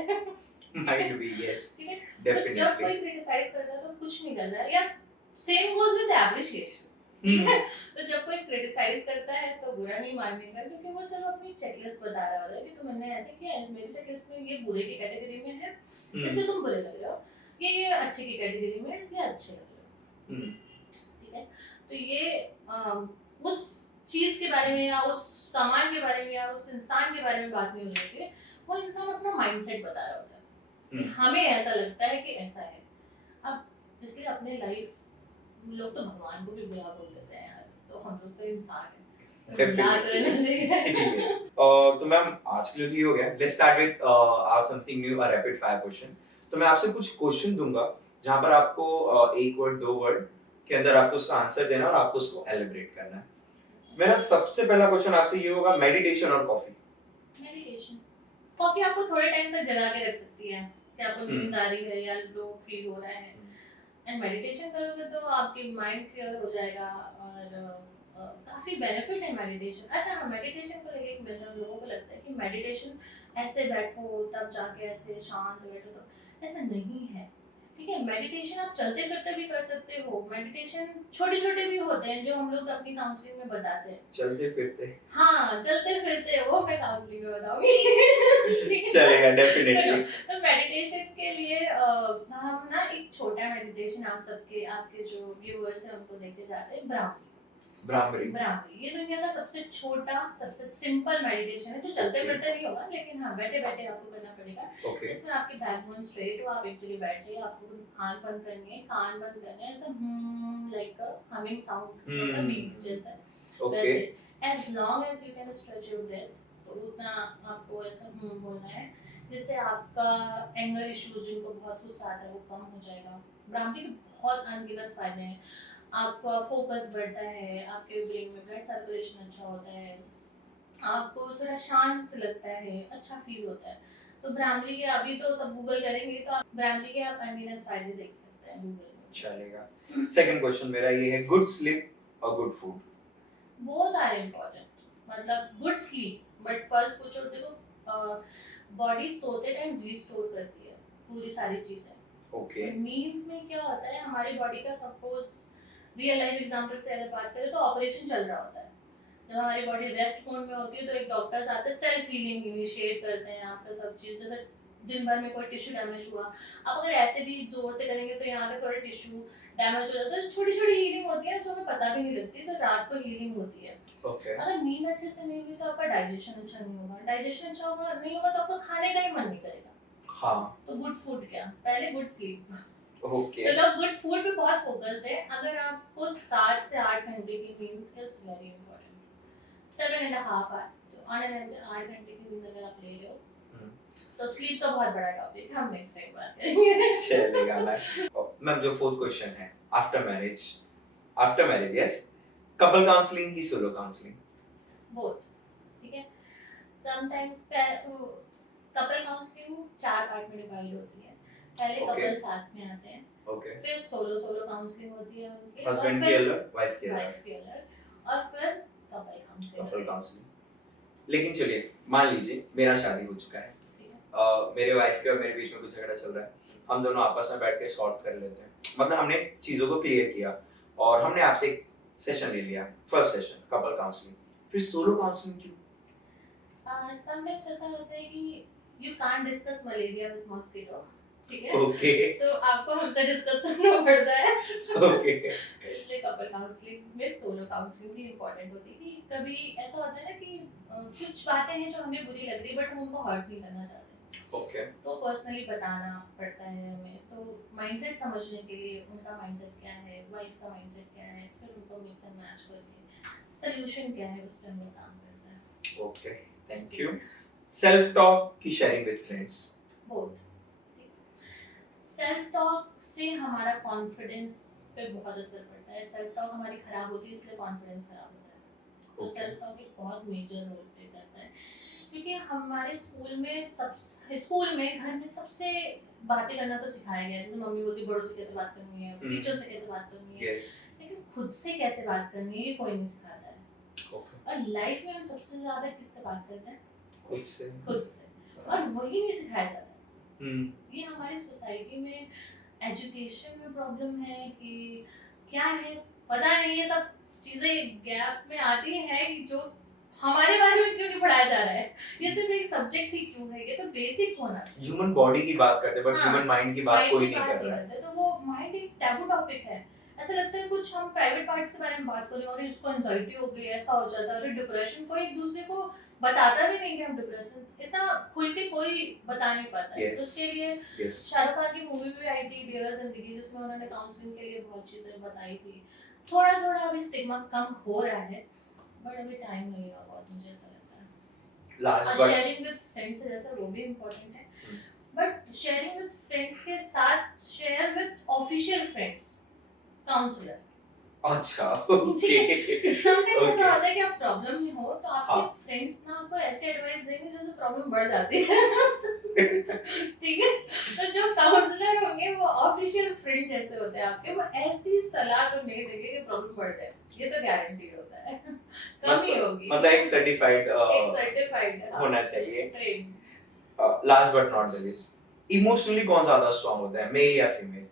माइट बी यस ठीक है। तो जब डेफिनेटली कोई क्रिटिसाइज करता है तो कुछ नहीं कर रहा है, या सेम गोज विद एप्रिशिएशन, ठीक है। तो जब कोई क्रिटिसाइज करता है तो बुरा नहीं मानने का, क्योंकि वो सिर्फ अपनी चेकलिस्ट बता रहा होता है कि तुमने ऐसे किया है, मेरी चेकलिस्ट में ये बुरे की कैटेगरी में है इसलिए तुम बुरे लग रहे हो, ये अच्छे की कैटेगरी में है इसलिए अच्छे लग रहे हो, ठीक है, तो ये उस चीज के बारे में या उस सामान के बारे में या उस इंसान के बारे में बात नहीं हो रही होती है, वो इंसान अपना माइंडसेट बता रहा होता है कि हमें ऐसा लगता है कि ऐसा है। अब इसलिए अपने लाइफ, लोग तो भगवान को भी बुरा बोल देते हैं यार, तो हम लोग तो इंसान हैं, याद रहना चाहिए। Yes. तो मैम आज के लिए तो ये हो गया। Let's start with something new, a rapid fire question. तो मैं आपसे कुछ क्वेश्चन दूंगा जहां पर आपको एक वर्ड, दो वर्ड के अंदर आपको उसका आंसर देना और आपको उसको एलिब्रेट करना है। मेरा सबसे पहला क्वेश्चन आपसे ये होगा, मेडिटेशन और कॉफी। मेडिटेशन। कॉफी आपको थोड़े टाइम तक जगा के रख सकती है कि आपको नींद आ रही है या लो फील हो रहा है, एंड मेडिटेशन करोगे तो आपकी माइंड क्लियर हो जाएगा और काफी बेनिफिट है मेडिटेशन। अच्छा हाँ, मेडिटेशन को लेके एक मिथ है, लोगों को लगता है कि मेडिटेशन ऐसे बैठो तब जाके ऐसे शांत बैठो, तो ऐसा नहीं है। ठीक है, मेडिटेशन आप चलते फिरते भी कर सकते हो। मेडिटेशन छोटे छोटे भी होते हैं जो हम लोग अपनी काउंसलिंग में बताते हैं। चलते फिरते, हाँ, चलते फिरते वो मैं काउंसलिंग में बताऊंगी। चलेगा डेफिनेटली। तो मेडिटेशन के लिए हम ना एक छोटा मेडिटेशन आप सबके, आपके जो व्यूअर्स हैं उनको देखे जाते हैं, ब्राह्मरी। ब्राह्मरी ये दुनिया का सबसे छोटा, सबसे सिंपल मेडिटेशन है जो चलते Okay. फिरते नहीं होगा, लेकिन हाँ बैठे बैठे आपको करना पड़ेगा। ओके। इसमें आपकी बैकबोन स्ट्रेट हो, आप एक्चुअली बैठ जाइए, आपको कान बंद करनी है, कान बंद करना है, ऐसा लाइक अ हमिंग साउंड होता है बीज जैसा। Okay. As long as you can stretch your breath, तो उतना आपको ऐसा बोलना है जिससे आपका एंगर इश्यूज, जिनको बहुत गुस्सा आता है, वो कम हो जाएगा। ब्राह्मरी के बहुत अनगिनत फायदे हैं। आपका फोकस बढ़ता है, आपके ब्रेन में ब्लड सर्कुलेशन अच्छा होता है, आपको थोड़ा शांत लगता है, अच्छा फील होता है। तो ब्राह्मरी के अभी तो सब गूगल करेंगे तो आप ब्राह्मरी के आप अनगिनत फायदे देख सकते हैं गूगल में। चलेगा। सेकंड क्वेश्चन मेरा ये है, गुड स्लीप और good food. Both are important. मतलब गुड स्लीप, बट फर्स्ट पूछो, देखो बॉडी सोते टाइम रिस्टोर करती है पूरी सारी चीजें। ओके। नींद में क्या होता है, हमारी बॉडी का सपोज रियल लाइफ एग्जांपल से अगर बात करें तो ऑपरेशन चल रहा होता है। जब हमारी बॉडी रेस्ट मोड में होती है तो एक डॉक्टर्स आते हैं, सेल्फ हीलिंग इनिशिएट करते हैं आपका सब चीज़। जैसे दिन भर में कोई टिश्यू डैमेज हुआ, आप अगर ऐसे भी जोर से करेंगे तो यहाँ पे थोड़ा टिश्यू डैमेज हो जाता है। छोटी छोटी हीलिंग होती है जो हमें पता भी नहीं लगती, तो रात को हीलिंग होती है। ओके। अगर नींद अच्छे से नहीं हुई तो आपका डाइजेशन अच्छा नहीं होगा, डाइजेशन अच्छा होगा नहीं होगा तो आपको खाने का ही मन नहीं करेगा। हाँ। तो गुड फूड क्या, पहले गुड स्लीप। ओके। तो लोग गुड फूड पे बहुत फोकस है। अगर आपको 7 से 8 घंटे की नींद इज वेरी इंपॉर्टेंट। 7.5 आवर, तो 8 घंटे की नींद अगर आप ले रहे हो तो स्लीप तो बहुत बड़ा टॉपिक है, हम नेक्स्ट टाइम बात करेंगे। चलेगा मैम। जो फोर्थ क्वेश्चन है, after marriage yes, couple counselling की सोलो काउंसलिंग? बोथ। ठीक है, समटाइम्स कपल काउंसलिंग 4 पार्ट में डिवाइड होती है। पहले Okay. कपल साथ में आते हैं, ओके। फिर सोलो काउंसलिंग होती है उनकी, हस्बैंड की अलग, वाइफ की अलग, वाइफ की अलग, और फिर कपल काउंसलिंग। लेकिन चलिए मान लीजिए मेरा शादी हो चुका है, मेरे वाइफ के और मेरे बीच में कुछ झगड़ा चल रहा है, हम दोनों आपस में बैठ के सॉर्ट कर लेते हैं, मतलब हमने चीजों को क्लियर किया और हमने आपसे एक सेशन ले लिया, फर्स्ट सेशन कपल काउंसलिंग, फिर सोलो काउंसलिंग क्यों? समटाइम्स ऐसा होता है कि you can't discuss malaria with mosquito, ठीक है? ओके। तो आपको हमसे डिस्कस करना पड़ता है। ओके। इसलिए कपल काउंसलिंग में सोलो काउंसलिंग भी इम्पोर्टेंट होती है कि कभी ऐसा होता है ना कि कुछ बातें हैं जो हमें बुरी लग रही है बट हम उनको हर्ट नहीं करना चाहते, ओके। तो पर्सनली बताना पड़ता है हमें। तो माइंडसेट समझने के लिए उनका माइंडसेट क्या है, वाइफ का माइंडसेट क्या है, फिर उनको मिक्स एंड मैच करके सॉल्यूशन क्या है उस पर हम लोग काम करते हैं। Okay, thank you. Self talk की sharing with friends? Both. Self talk से हमारा कॉन्फिडेंस पे बहुत असर पड़ता है। सेल्फ टॉक हमारी खराब होती है इसलिए कॉन्फिडेंस खराब होता है। तो सेल्फ टॉक एक बहुत मेजर रोल प्ले करता है, क्योंकि हमारे स्कूल में घर में सबसे बातें करना तो सिखाया गया है। जैसे मम्मी बोलती बड़ों से कैसे बात करनी है, टीचर से कैसे बात करनी है, लेकिन खुद से कैसे बात करनी है ये कोई नहीं सिखाता है। और लाइफ में हम सबसे ज्यादा किससे बात करते हैं? खुद से। और वही नहीं सिखाया जाता। ये हमारी सोसाइटी में एजुकेशन में प्रॉब्लम है कि क्या है पता नहीं, ये सब चीजें गैप में आती हैं कि जो हमारे बारे में क्यों नहीं पढ़ाया जा रहा है। ये सिर्फ एक सब्जेक्ट ही क्यों है, ये तो बेसिक होना चाहिए। ह्यूमन बॉडी की बात करते हैं बट ह्यूमन माइंड की बात कोई नहीं कर रहा है। तो वो माइंड एक टैबू टॉपिक है। ऐसा लगता है कुछ हम प्राइवेट पार्ट्स के बारे में बात करें और इसको एंजाइटी हो गई, ऐसा हो जाता है, अरे डिप्रेशन, कोई एक दूसरे को बताता भी नहीं कि हम डिप्रेशन, इतना खुल के कोई बता नहीं पाता है। Yes. उसके लिए Yes. शाहरुख खान की मूवी भी आई थी डियर जिंदगी, जिसमें उन्होंने काउंसलिंग के लिए बहुत चीजें बताई थी। थोड़ा थोड़ा अभी स्टिग्मा कम हो रहा है, बट अभी टाइम लगेगा बहुत, मुझे ऐसा लगता है। Last और but शेयरिंग विद फ्रेंड्स जैसा वो भी इम्पोर्टेंट है, बट शेयरिंग विद फ्रेंड्स के साथ share with official friends, counsellor. अच्छा समटाइम्स Okay. ऐसा होता है कि आप प्रॉब्लम में हो तो आपके हाँ। फ्रेंड्स ना आपको ऐसे एडवाइस देंगे जिससे प्रॉब्लम बढ़ जाती है। ठीक है, तो जो काउंसलर होंगे वो ऑफिशियल फ्रेंड जैसे होते हैं आपके, वो ऐसी सलाह तो नहीं देंगे कि प्रॉब्लम बढ़ जाए, ये तो गारंटीड होता है। कम ही होगी, मतलब एक सर्टिफाइड एक सर्टिफाइड होना चाहिए। Train. Last but not the least, emotionally कौन ज्यादा स्ट्रांग होता है, मेल या फीमेल?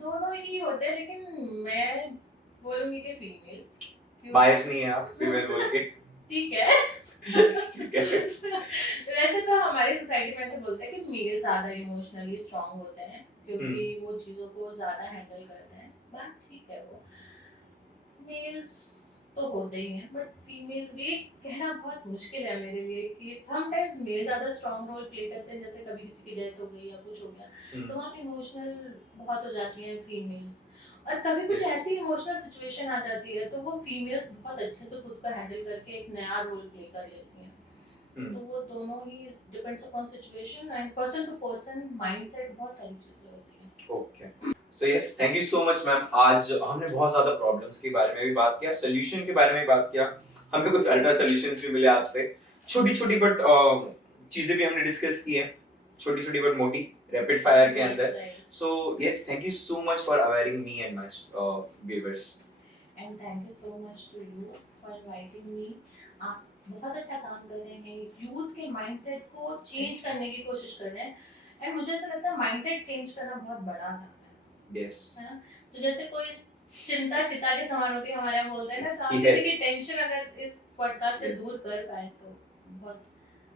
दोनों ही होते हैं, लेकिन मैं बोलूंगी कि फीमेल्स। बायस नहीं है आप फीमेल बोल के? ठीक है। ठीक है। वैसे तो हमारी सोसाइटी में ऐसे बोलते हैं कि मेल ज्यादा इमोशनली स्ट्रांग होते हैं क्योंकि वो चीजों को ज्यादा हैंडल करते हैं, बात ठीक है। वो मेल्स तो होते ही हैं, बट फीमेल्स भी कहना बहुत मुश्किल है मेरे लिए कि समटाइम्स मेल ज्यादा स्ट्रांग रोल प्ले करते हैं, जैसे कभी किसी की डेथ हो गई या कुछ हो गया तो वहाँ पे इमोशनल बहुत हो जाती हैं फीमेल्स, और कभी कुछ Yes. ऐसी इमोशनल सिचुएशन आ जाती है तो वो फीमेल्स बहुत अच्छे से खुद को हैंडल करके एक नया रोल प्ले कर लेती हैं। तो वो दोनों ही depends upon situation and person to person mindset, बहुत सारी चीजें होती हैं। Okay, so yes, thank you so much ma'am. आज हमने बहुत ज्यादा प्रॉब्लम्स के बारे में भी बात किया, सोल्यूशन के बारे में भी बात किया, हमें कुछ अल्ट्रा सॉल्यूशंस भी मिले आपसे, छोटी छोटी बट चीजें भी हमने डिस्कस की हैं, छोटी छोटी बट मोटी, रैपिड फायर के अंदर। So yes, thank you so much for awareing me and my viewers. And thank you so much to you for inviting me. आप बहुत अच्छा काम कर रहे हैं, यूथ के माइंडसेट को चेंज करने की कोशिश कर रहे हैं, एंड मुझे ऐसा लगता है माइंडसेट चेंज करना बहुत बड़ा काम है। Yes. है ना? तो जैसे कोई चिंता चिता के समान होती है, हमारे यहाँ बोलते हैं ना, तो आप Yes. किसी की टेंशन अगर इस पॉडकास्ट से Yes. दूर कर पाए तो बहुत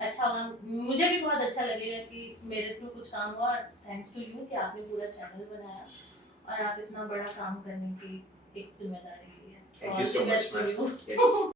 अच्छा होगा। मुझे भी बहुत अच्छा लगेगा कि मेरे थ्रू कुछ काम हुआ, थैंक्स टू यू कि आपने पूरा चैनल बनाया और आप इतना बड़ा काम करने की एक जिम्मेदारी ली है। Thank you so much, ma'am. ma'am. Yes.